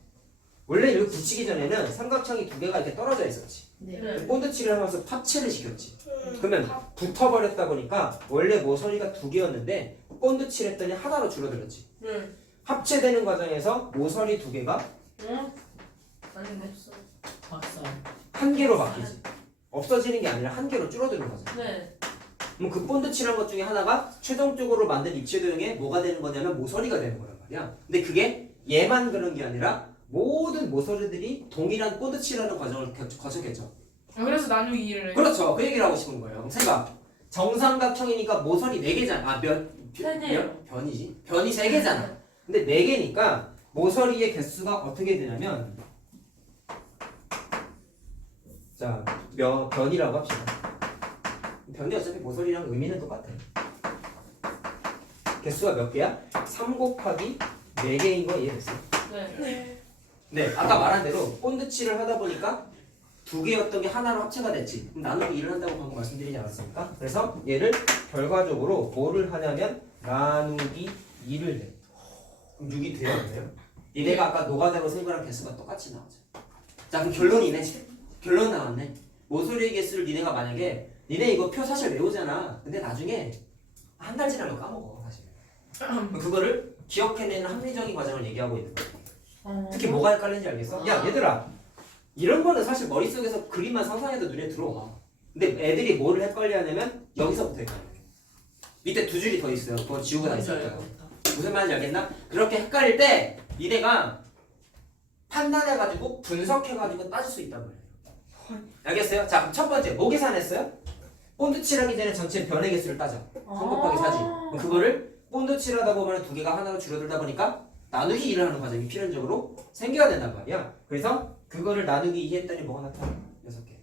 원래 이렇게 붙이기 전에는 삼각형이 2개가 이렇게 떨어져 있었지. 네. 본드칠을 하면서 합체를 시켰지. 그러면 붙어버렸다 보니까 원래 모서리가 2개였는데 본드칠 했더니 하나로 줄어들었지. 네. 합체되는 과정에서 모서리 2개가 응? 아닌데. 박살. 1개로 바뀌지. 없어지는 게 아니라 1개로 줄어드는 거잖아. 네. 그럼 그 본드칠한 것 중에 하나가 최종적으로 만든 입체도형에 뭐가 되는 거냐면 모서리가 되는 거란 말이야. 근데 그게 얘만 그런 게 아니라 모든 모서리들이 동일한 본드칠하는 과정을 거쳤겠죠. 그래서 나누기 2를 해. 그렇죠. 그 얘기를 하고 싶은 거예요. 그럼 생각. 정삼각형이니까 모서리 4개잖아. 세 개요. 변이지. 변이 3개잖아. 근데 4개니까 모서리의 개수가 어떻게 되냐면 자, 변이라고 합시다. 변이 어차피 모서리랑 의미는 똑같아. 개수가 몇 개야? 3 곱하기 4개인 거 이해됐어? 네. 네, 아까 말한 대로 본드칠을 하다 보니까 2개였던 게 하나로 합체가 됐지. 그럼 나누기 2를 한다고 방금 말씀드리지 않았습니까? 그래서 얘를 결과적으로 뭐를 하냐면 나누기 2를 해. 그럼 6이 돼요? 얘네가 아까 노가다로 센 거랑 개수가 똑같이 나오죠. 자, 그럼 결론이네. 결론 나왔네. 모서리의 개수를 니네가 만약에 니네 이거 표 사실 외우잖아. 근데 나중에 한 달 지나면 까먹어 사실. 그거를 기억해내는 합리적인 과정을 얘기하고 있는 거야. 특히 뭐가 헷갈리는지 알겠어? 야 얘들아, 이런 거는 사실 머릿속에서 그림만 상상해도 눈에 들어와. 근데 애들이 뭐를 헷갈려하냐면 여기서부터 헷갈려. 밑에 2줄이 더 있어요. 그거 지우고 다 있을 거예요. 무슨 말인지 알겠나? 그렇게 헷갈릴 때 니네가 판단해가지고 분석해가지고 따질 수 있단 말이에요. 알겠어요? 자, 그럼 첫 번째 뭐 계산했어요? 본드 칠하기 전에 전체 변의 개수를 따져. 3 곱하기 4지. 그럼 그거를 본드 칠하다 보면 두 개가 하나로 줄어들다 보니까 나누기 2를 하는 과정이 필연적으로 생겨야 된단 말이야. 그래서 그거를 나누기 2 했더니 뭐가 나타나? 6개.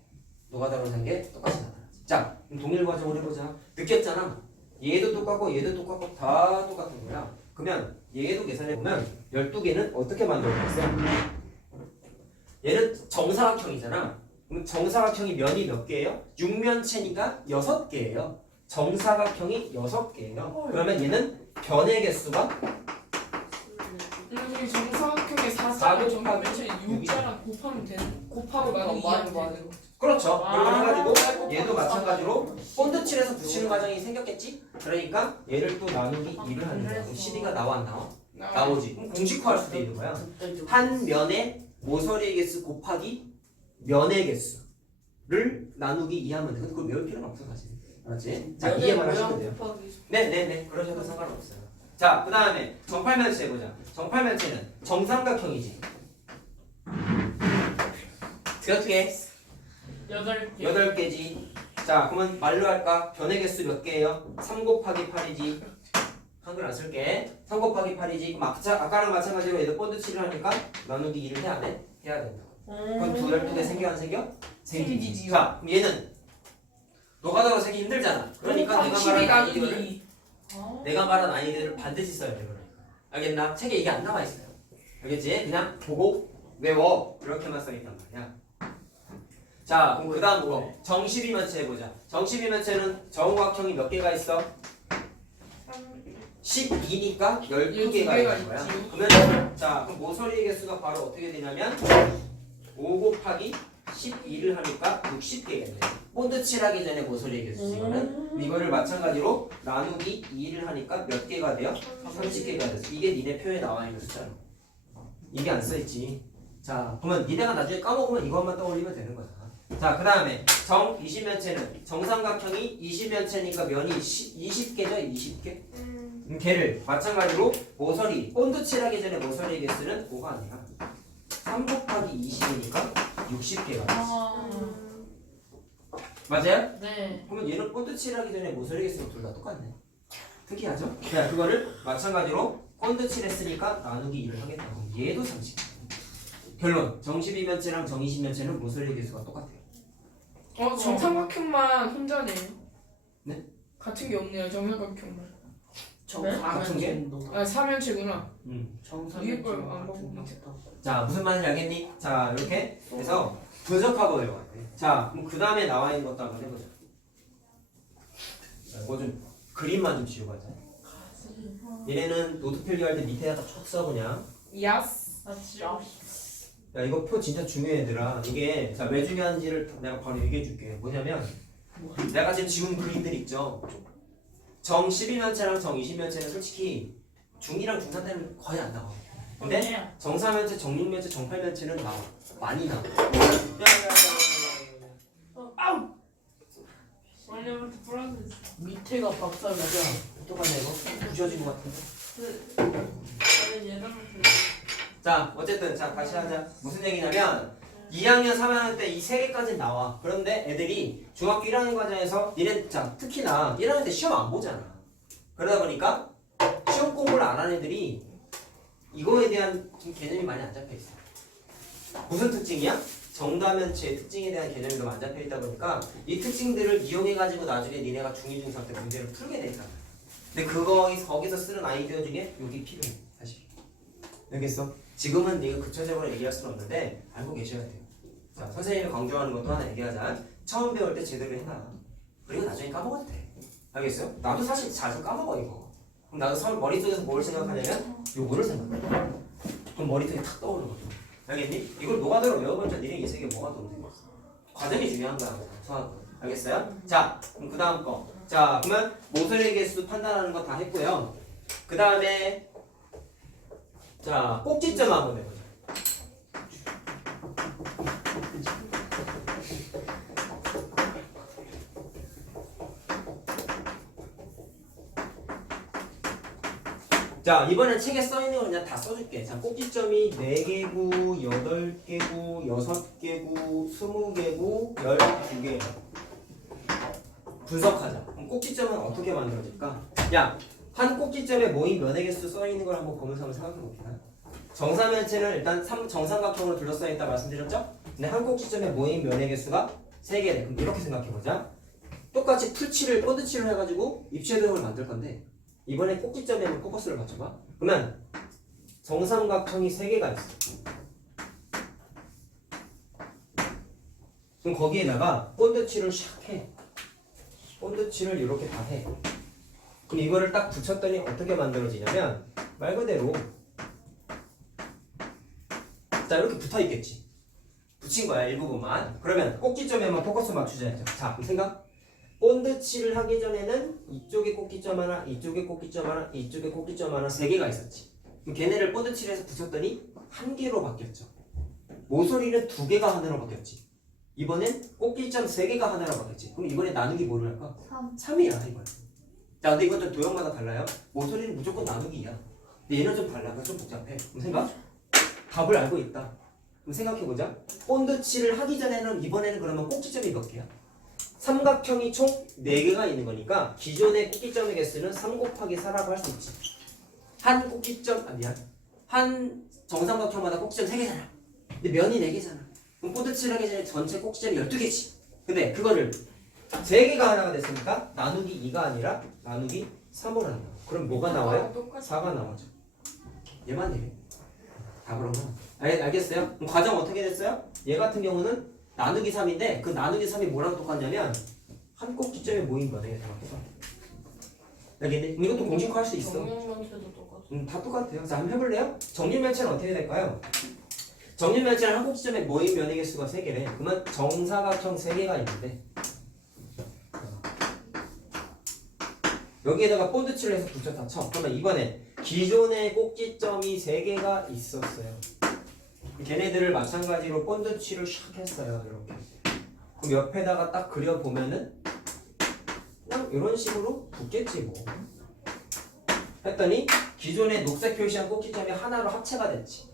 노가다로 산 게 똑같이 나타나지. 자, 그럼 동일 과정을 해보자. 느꼈잖아. 얘도 똑같고 얘도 똑같고 다 똑같은 거야. 그러면 얘도 계산해보면 12개는 어떻게 만들어졌어? 얘는 정사각형이잖아. 그럼 정사각형이 면이 몇 개예요? 6면체니까 6개예요. 정사각형이 6개예요. 그러면 얘는 변의 개수가 우리 정사각형의 4자랑 사 곱하기 정면체 6자랑 곱하면 되는 곱하고 나누기 맞아, 2하면 맞아. 되는 거. 그렇죠. 아. 이걸 해가지고 얘도 마찬가지로 본드 칠해서 붙이는 과정이 생겼겠지? 그러니까 얘를 또 나누기 2를 하는 거야. 그럼 12가 나와 안 나와? 나오지. 그럼 공식화할 수도 있는 거야. 한 면의 모서리의 개수 곱하기 면의 개수를 나누기 2 하면 돼. 근데 그걸 외울 필요는 없어 사실. 알았지? 자, 이해만 하시면 돼요. 네네네. 그러셔도 상관없어요. 자, 그 다음에 정팔면체 해보자. 정팔면체는 정삼각형이지. 어떻게? 8개. 8개지. 자, 그러면 말로 할까? 변의 개수 몇 개예요? 3 곱하기 8이지. 한글 안 쓸게. 3 곱하기 8이지. 아까랑 마찬가지로 얘도 본드 칠을 하니까 나누기 2를 해야 돼? 해야 된다. 그럼 12개 생겨 안 생겨? 생기지. 생기지요. 자, 그럼 얘는 노가다로 세기 힘들잖아. 그러니까 내가 12 말한 나누기 아이디어를 2. 내가 말한 아이디어를 반드시 써야 돼. 그러니까. 알겠나? 책에 이게 안 나와 있어요. 알겠지? 그냥 보고 외워. 이렇게만 써 있단 말이야. 자, 그럼 그 다음으로 정십이면체 해보자. 정십이면체는 정각형이 몇 개가 있어? 12니까 12개가 있는 거야. 있지. 그러면 자, 그럼 모서리의 개수가 바로 어떻게 되냐면 5 곱하기 12를 하니까 60개겠네. 본드 칠하기 전에 모서리의 개수지 이거는. 이거를 마찬가지로 나누기 2를 하니까 몇 개가 돼요? 30개가 됐어. 이게 니네 표에 나와 있는 숫자로. 이게 안 써있지. 자, 그러면 니네가 나중에 까먹으면 이것만 떠올리면 되는 거잖아. 자, 그 다음에 정 20면체는 정삼각형이 20면체니까 면이 20개죠? 20개? 걔를 마찬가지로 모서리 본드 칠하기 전에 모서리의 개수는 5가 아니라 3 곱하기 20이니까 60개가 되지. 맞아요? 네. 그러면 얘는 본드 칠하기 전에 모서리 개수가 둘 다 똑같네. 특이하죠? 자, 그거를 마찬가지로 본드 칠했으니까 나누기 2를 하겠다. 그럼 얘도 30. 결론 정12면체랑 정20면체는 모서리 개수가 똑같아요. 정삼각형만 혼자네요. 네? 같은 게 없네요. 정삼각형만. 같은 게? 아, 3면체구나. 정상의 위에 걸안 보고 밑에 자, 무슨 말인지 알겠니? 자, 이렇게 해서 분석하고 외워야 돼. 자, 그럼 그 다음에 나와 있는 것도 한번 해보자. 뭐 좀 그림만 좀 지워가자. 얘네는 노트 필기할 때 밑에다가 쭉 써 그냥. 야스. 야, 이거 표 진짜 중요해 얘들아. 이게 자, 왜 중요한지를 내가 바로 얘기해 줄게. 뭐냐면 내가 지금 지운 그림들 있죠. 정 12면체랑 정 20면체는 솔직히 중2랑 중3 때는 거의 안 나와. 근데 정 4면체, 정 6면체, 정 8면체는 나와. 많이 나와. 원래부터 플러스. 밑에가 박살나죠. 똑같네 이거. 부셔진 것 같은데. 저는 예전부터. 자, 어쨌든 자 다시 하자. 무슨 얘기냐면 2학년, 3학년 때 이 세 개까지 나와. 그런데 애들이 중학교 1학년 과정에서 니네 자 특히나 1학년 때 시험 안 보잖아. 그러다 보니까 시험 공부를 안 하는 애들이 이거에 대한 좀 개념이 많이 안 잡혀 있어. 무슨 특징이야? 정다면체의 특징에 대한 개념이 너무 안 잡혀 있다 보니까 이 특징들을 이용해 가지고 나중에 니네가 중2, 중3 때 문제를 풀게 되잖아. 근데 거기서 쓰는 아이디어 중에 여기 필요해 사실. 알겠어? 지금은 네가 구체적으로 얘기할 수는 없는데 알고 계셔야 돼요. 자, 선생님이 강조하는 것도 하나 얘기하자. 처음 배울 때 제대로 해놔. 그리고 나중에 까먹어도 돼. 알겠어요? 나도 사실 자주 까먹어 이거. 그럼 나도 머릿속에서 뭘 생각하냐면 요거를 생각해. 그럼 머릿속에 탁 떠오르거든. 알겠니? 이걸 노가다로 외워봤자 니네 인생에 뭐가 도움이 되겠어. 과정이 중요한 거야. 수학은. 알겠어요? 자, 그럼 그 다음 거. 자, 그러면 모서리 개수 판단하는 거 다 했고요. 그 다음에 자, 꼭지점 한번 해보자. 자, 이번엔 책에 써있는 거 그냥 다 써줄게. 자, 꼭지점이 4개고, 8개고, 6개고, 20개고, 12개. 분석하자. 그럼 꼭지점은 어떻게 만들어질까? 야, 한 꼭지점에 모인 면의 개수 써있는 걸 한번 보면서 한번 생각해 봅시다. 정사면체는 일단 정삼각형으로 둘러싸여 있다 말씀드렸죠? 근데 한 꼭지점에 모인 면의 개수가 3개래. 그럼 이렇게 생각해 보자. 똑같이 풀칠을, 본드칠을 해가지고 입체도형을 만들 건데 이번에 꼭지점에 한번 포커스를 맞춰봐. 그러면 정삼각형이 3개가 있어. 그럼 거기에다가 본드칠을 샥 해. 본드칠을 이렇게 다 해. 그럼 이거를 딱 붙였더니 어떻게 만들어지냐면 말 그대로 자 이렇게 붙어있겠지. 붙인 거야 일부분만. 그러면 꼭지점에만 포커스 맞추자죠. 자 그럼 생각. 본드칠을 하기 전에는 이쪽에 꼭지점 하나, 이쪽에 꼭지점 하나, 이쪽에 꼭지점 하나 3개가 있었지. 그럼 걔네를 본드칠해서 붙였더니 1개로 바뀌었죠. 모서리는 2개가 하나로 바뀌었지. 이번엔 꼭지점 3개가 하나로 바뀌었지. 그럼 이번에 나누기 뭐를 할까? 3이야 이번. 자 근데 이건 좀 도형마다 달라요. 모서리는 무조건 나누기야. 근데 얘는 좀 달라. 좀 복잡해. 그럼 생각? 답을 알고 있다. 그럼 생각해보자. 본드칠을 하기 전에는 이번에는 그러면 꼭지점이 몇 개야? 삼각형이 총 4개가 있는 거니까 기존의 꼭지점의 개수는 3 곱하기 4라고 할 수 있지. 한 꼭지점, 한 정삼각형마다 꼭지점 3개잖아. 근데 면이 4개잖아. 그럼 본드칠 하기 전에 전체 꼭지점이 12개지. 근데 그거를 3개가 하나가 됐으니까 나누기 2가 아니라 나누기 3으로 한다. 그럼 뭐가 나와요? 4가 나오죠. 얘만 얘기. 다 그런 거. 알겠어요? 그럼 과정 어떻게 됐어요? 얘 같은 경우는 나누기 3인데 그 나누기 3이 뭐랑 똑같냐면 한 꼭지점에 모인 거네. 알겠네? 이것도 공식화할 수 있어. 정육면체도 똑같아. 다 똑같아요. 자, 한번 해볼래요? 정육면체는 어떻게 될까요? 정육면체는 한 꼭지점에 모인 면의 개수가 3개래. 그러면 정사각형 3개가 있는데 여기에다가 본드칠을 해서 붙였다 쳐. 그러면 이번에 기존의 꼭지점이 3개가 있었어요. 걔네들을 마찬가지로 본드칠을 샥 했어요. 이렇게. 그럼 옆에다가 딱 그려보면은 그냥 이런 식으로 붙겠지 뭐. 했더니 기존의 녹색 표시한 꼭지점이 하나로 합체가 됐지.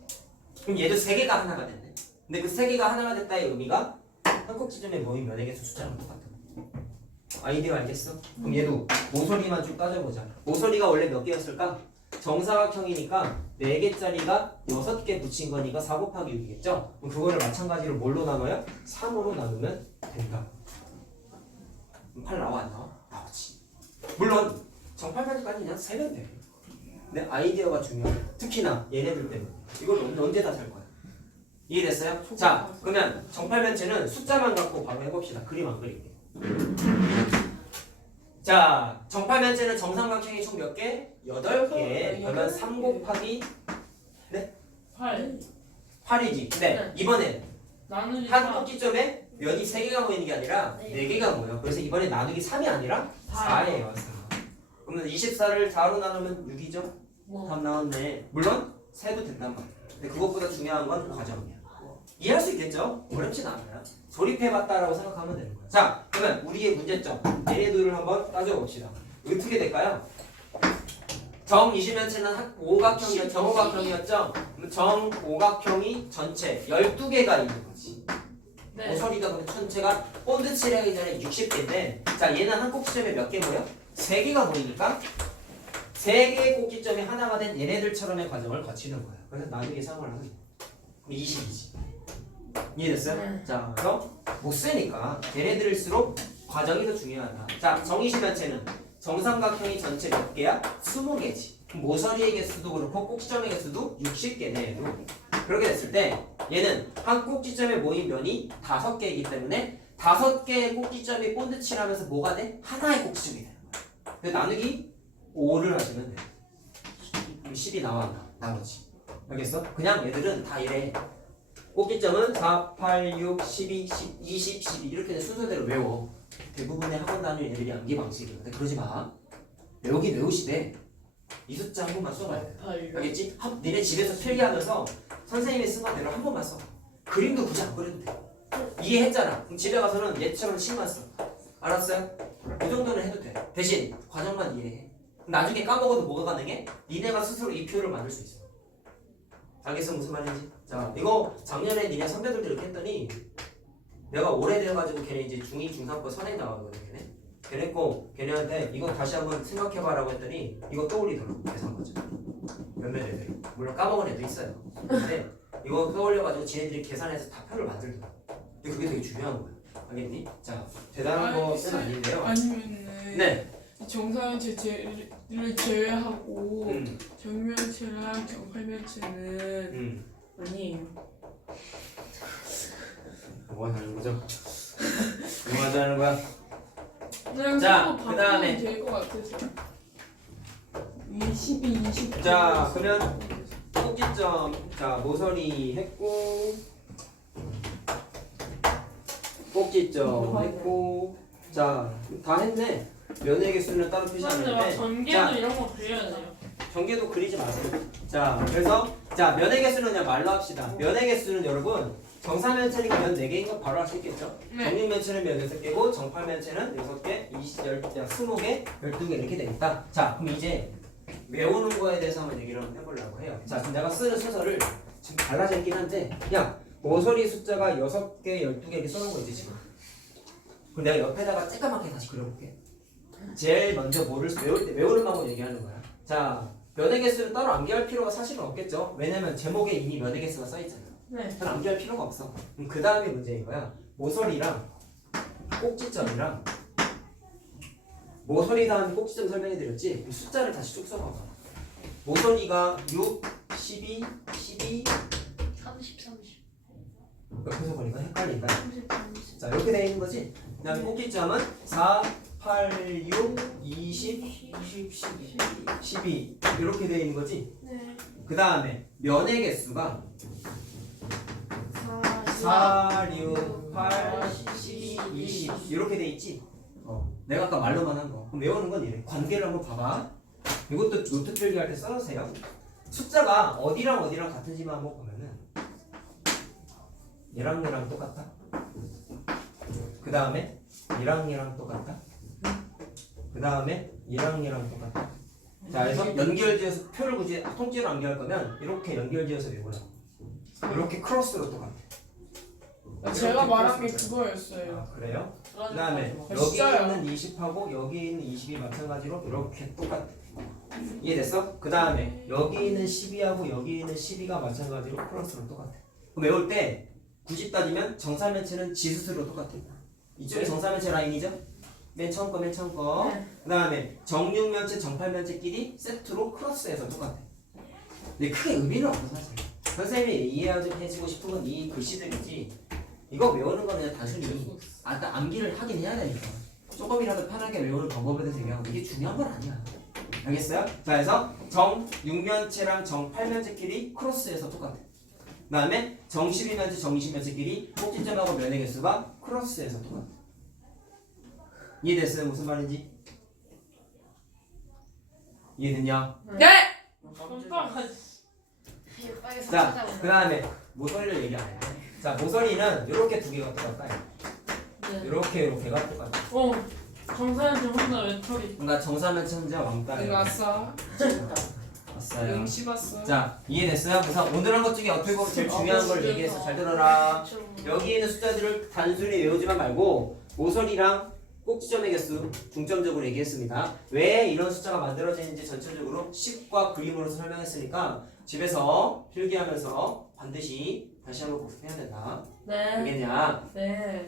그럼 얘도 3개가 하나가 됐네. 근데 그 3개가 하나가 됐다의 의미가 한 꼭지점에 모인 면의 개수 숫자랑 똑같아. 아이디어 알겠어? 그럼 얘도 모서리만 쭉 따져보자. 모서리가 원래 몇 개였을까? 정사각형이니까 4개짜리가 6개 붙인 거니까 4 곱하기 6이겠죠? 그럼 그거를 마찬가지로 뭘로 나눠요? 3으로 나누면 된다. 그럼 8 나와 안 나와? 나오지. 물론 정팔까지까지 그냥 세면 돼. 근데 아이디어가 중요해. 특히나 얘네들 때문에. 이걸 언제 다 살 거야? 이해됐어요? 자, 그러면 정팔면체는 숫자만 갖고 바로 해봅시다. 그림 안 그릴게. 자, 정팔면체는 정삼각형이 총 몇 개? 8개. 그러면 3 곱하기 8. 8이지. 근데 이번엔 나누기 한 4. 꼭지점에 면이 3개가 모이는 게 아니라 4개가 모여. 그래서 이번에 나누기 3이 아니라 4예요. 그러면 24를 4로 나누면 6이죠? 답 나왔네. 물론 세도 된단 말이야. 근데 그것보다 중요한 건 과정이야. 이해할 수 있겠죠? 어렵진 않아요. 조립해봤다라고 생각하면 되는 거야. 자, 그러면 우리의 문제점 얘네들을 한번 따져봅시다. 어떻게 될까요? 정이시면체는 정오각형이었죠? 그럼 정오각형이 전체 12개가 있는 거지. 네. 모서리가 근데 전체가 본드칠 하기 전에 60개인데 자 얘는 한 꼭지점에 몇 개 모여? 3개가 모이니까 3개의 꼭지점이 하나가 된 얘네들처럼의 과정을 거치는 거야. 그래서 나누기 3을 하는 거야. 그럼 20이지. 이해됐어요? 네. 자 그래서 못 쓰니까 얘네들일수록 과정이 더 중요하다. 자 정이시면체는 정삼각형이 전체 몇 개야? 20개지. 모서리의 개수도 그렇고 꼭지점의 개수도 60개네 얘도. 그렇게 됐을 때 얘는 한 꼭지점에 모인 면이 5개이기 때문에 5개의 꼭지점이 본드칠하면서 뭐가 돼? 하나의 꼭지점이 되는 거야. 그래서 나누기 5를 하시면 돼. 그럼 10이 나와 나머지. 알겠어? 그냥 얘들은 다 이래. 꼭지점은 4, 8, 6, 12, 10, 20, 12 이렇게 순서대로 외워. 대부분의 학원 다니는 애들이 암기 방식이야. 근데 그러지 마. 외우긴 외우시되 이 숫자 한 번만 써봐야 돼. 알겠지? 니네 집에서 필기하면서 선생님이 쓴 거대로 한 번만 써. 그림도 굳이 안 그려도 돼. 이해했잖아. 그럼 집에 가서는 얘처럼 식만 써. 알았어요? 이 정도는 해도 돼. 대신 과정만 이해해. 나중에 까먹어도 뭐가 가능해? 니네가 스스로 이 표를 만들 수 있어. 알겠어 무슨 말인지? 자 이거 작년에 니네 선배들도 이렇게 했더니 내가 오래돼가지고 걔네 이제 중2 중3 거 선행 나가거든 걔네. 걔네 거 걔네한테 이거 다시 한번 생각해봐라고 했더니 이거 떠올리더라고 계산 과정. 몇몇 애들이 물론 까먹은 애도 있어요. 근데 이거 떠올려가지고 지네들이 계산해서 다 표를 만들더라고. 근데 그게 되게 중요한 거야. 알겠니? 자 대단한 거는 아닌데요. 아니면은 네. 정사면체를 제외하고 음. 정면체랑 정팔면체는 아니에요. 뭐가 다른 거죠? 뭐가 다른 거야? 그냥 자, 그거 그다음에. 바꾸면 될 것 같아서 22, 20. 자, 그러면 꼭지점. 자, 모서리 했고 꼭지점 했고 자, 다 했네. 면의 개수는 따로 표시 안 근데 막 했는데 전개도 자. 이런 거 그려야 돼요. 전개도 그리지 마세요. 자, 그래서 자, 면의 개수는 그냥 말로 합시다. 면의 개수는 여러분 정사면체니까 면 4개인 거 바로 할 수 있겠죠? 네. 정육면체는 면 6개고 정팔면체는 6개, 20개, 12개 이렇게 되니까 자, 그럼 이제 외우는 거에 대해서 한번 얘기를 한번 해보려고 해요. 자, 그럼 내가 쓰는 순서를 지금 달라져 있긴 한데 그냥 모서리 숫자가 6개, 12개 이렇게 써놓은 거 있지 지금. 그럼 내가 옆에다가 쬐까맣게 다시 그려볼게. 제일 먼저 뭐를 외울 때 외우는 방법 얘기하는 거야. 자, 면의 개수를 따로 암기할 필요가 사실은 없겠죠. 왜냐면 제목에 이미 면의 개수가 써있잖아. 네. 그건 암기할 필요가 없어. 그럼 그 다음이 문제인 거야. 모서리랑 꼭지점이랑 모서리 다음에 꼭지점 설명해드렸지? 그럼 숫자를 다시 쭉 써봐봐. 모서리가 6, 12, 12 30, 30. 옆에서 보니까 헷갈린다. 30, 30. 자 이렇게 돼 있는 거지. 그 다음에 꼭지점은 4, 8, 6, 20, 10, 12, 12 이렇게 돼 있는 거지. 네. 그 다음에 면의 개수가 4, 4, 6, 8, 12, 20 이렇게 돼 있지. 내가 아까 말로만 한 거. 그럼 외우는 건 이래. 관계를 한번 봐봐. 이것도 노트 필기할 때 써놓으세요. 숫자가 어디랑 어디랑 같은지만 한번 보면은 얘랑 똑같다. 그 다음에 얘랑 똑같다. 그 다음에 얘랑 똑같다. 자, 그래서 연결지어서 표를 굳이 통째로 암기할 거면 이렇게 연결지어서 외우라. 이렇게 크로스로 똑같아. 제가 말한 게 그거였어요. 아, 그래요? 그래가지고 그 다음에 뭐. 여기 진짜요? 있는 20하고 여기 있는 20이 마찬가지로 이렇게 똑같아. 이해됐어? 그 다음에 여기 있는 12하고 여기 있는 12가 마찬가지로 크로스로 똑같아. 그럼 외울 때 굳이 따지면 정사면체는 지수수로 똑같아. 이쪽이 정사면체 라인이죠? 맨 처음 거. 네. 그 다음에 정육면체, 정팔면체끼리 세트로 크로스해서 똑같아. 근데 크게 의미는 없어 사실. 선생님이 이해해주고 싶은 건 이 글씨들이지. 이거 외우는 거는 그냥 단순히 암기를 하긴 해야 되니까 조금이라도 편하게 외우는 방법에 대해서 얘기하고 이게 중요한 건 아니야. 알겠어요? 자, 그래서 정육면체랑 정팔면체끼리 크로스해서 똑같아. 그 다음에 정12면체, 정20면체끼리 꼭지점하고 면의 개수가 크로스해서 똑같아. 이해됐어요? 무슨 말인지? 이해됐냐? 네! 깜짝아. 빨리 자, 찾아보자. 그 다음에 모서리를 얘기 안 해. 자, 모서리는 이렇게 두 개가 똑같아요. 네. 이렇게가 똑같아. 정사한테 혼자 외톨이. 그러니까 정사면체 혼자 왕따예요. 이거 아싸. 왔어요. 응시 봤어. 자, 이해됐어요? 그래서 오늘 한 것 중에 어떻게 보면 제일 중요한 걸 얘기했어. 잘 들어라. 여기 있는 숫자들을 단순히 외우지만 말고 모서리랑 꼭지점의 개수 중점적으로 얘기했습니다. 왜 이런 숫자가 만들어지는지 전체적으로 식과 그림으로 설명했으니까 집에서 필기하면서 반드시 다시 한번 복습해야 된다. 네. 알겠냐? 네.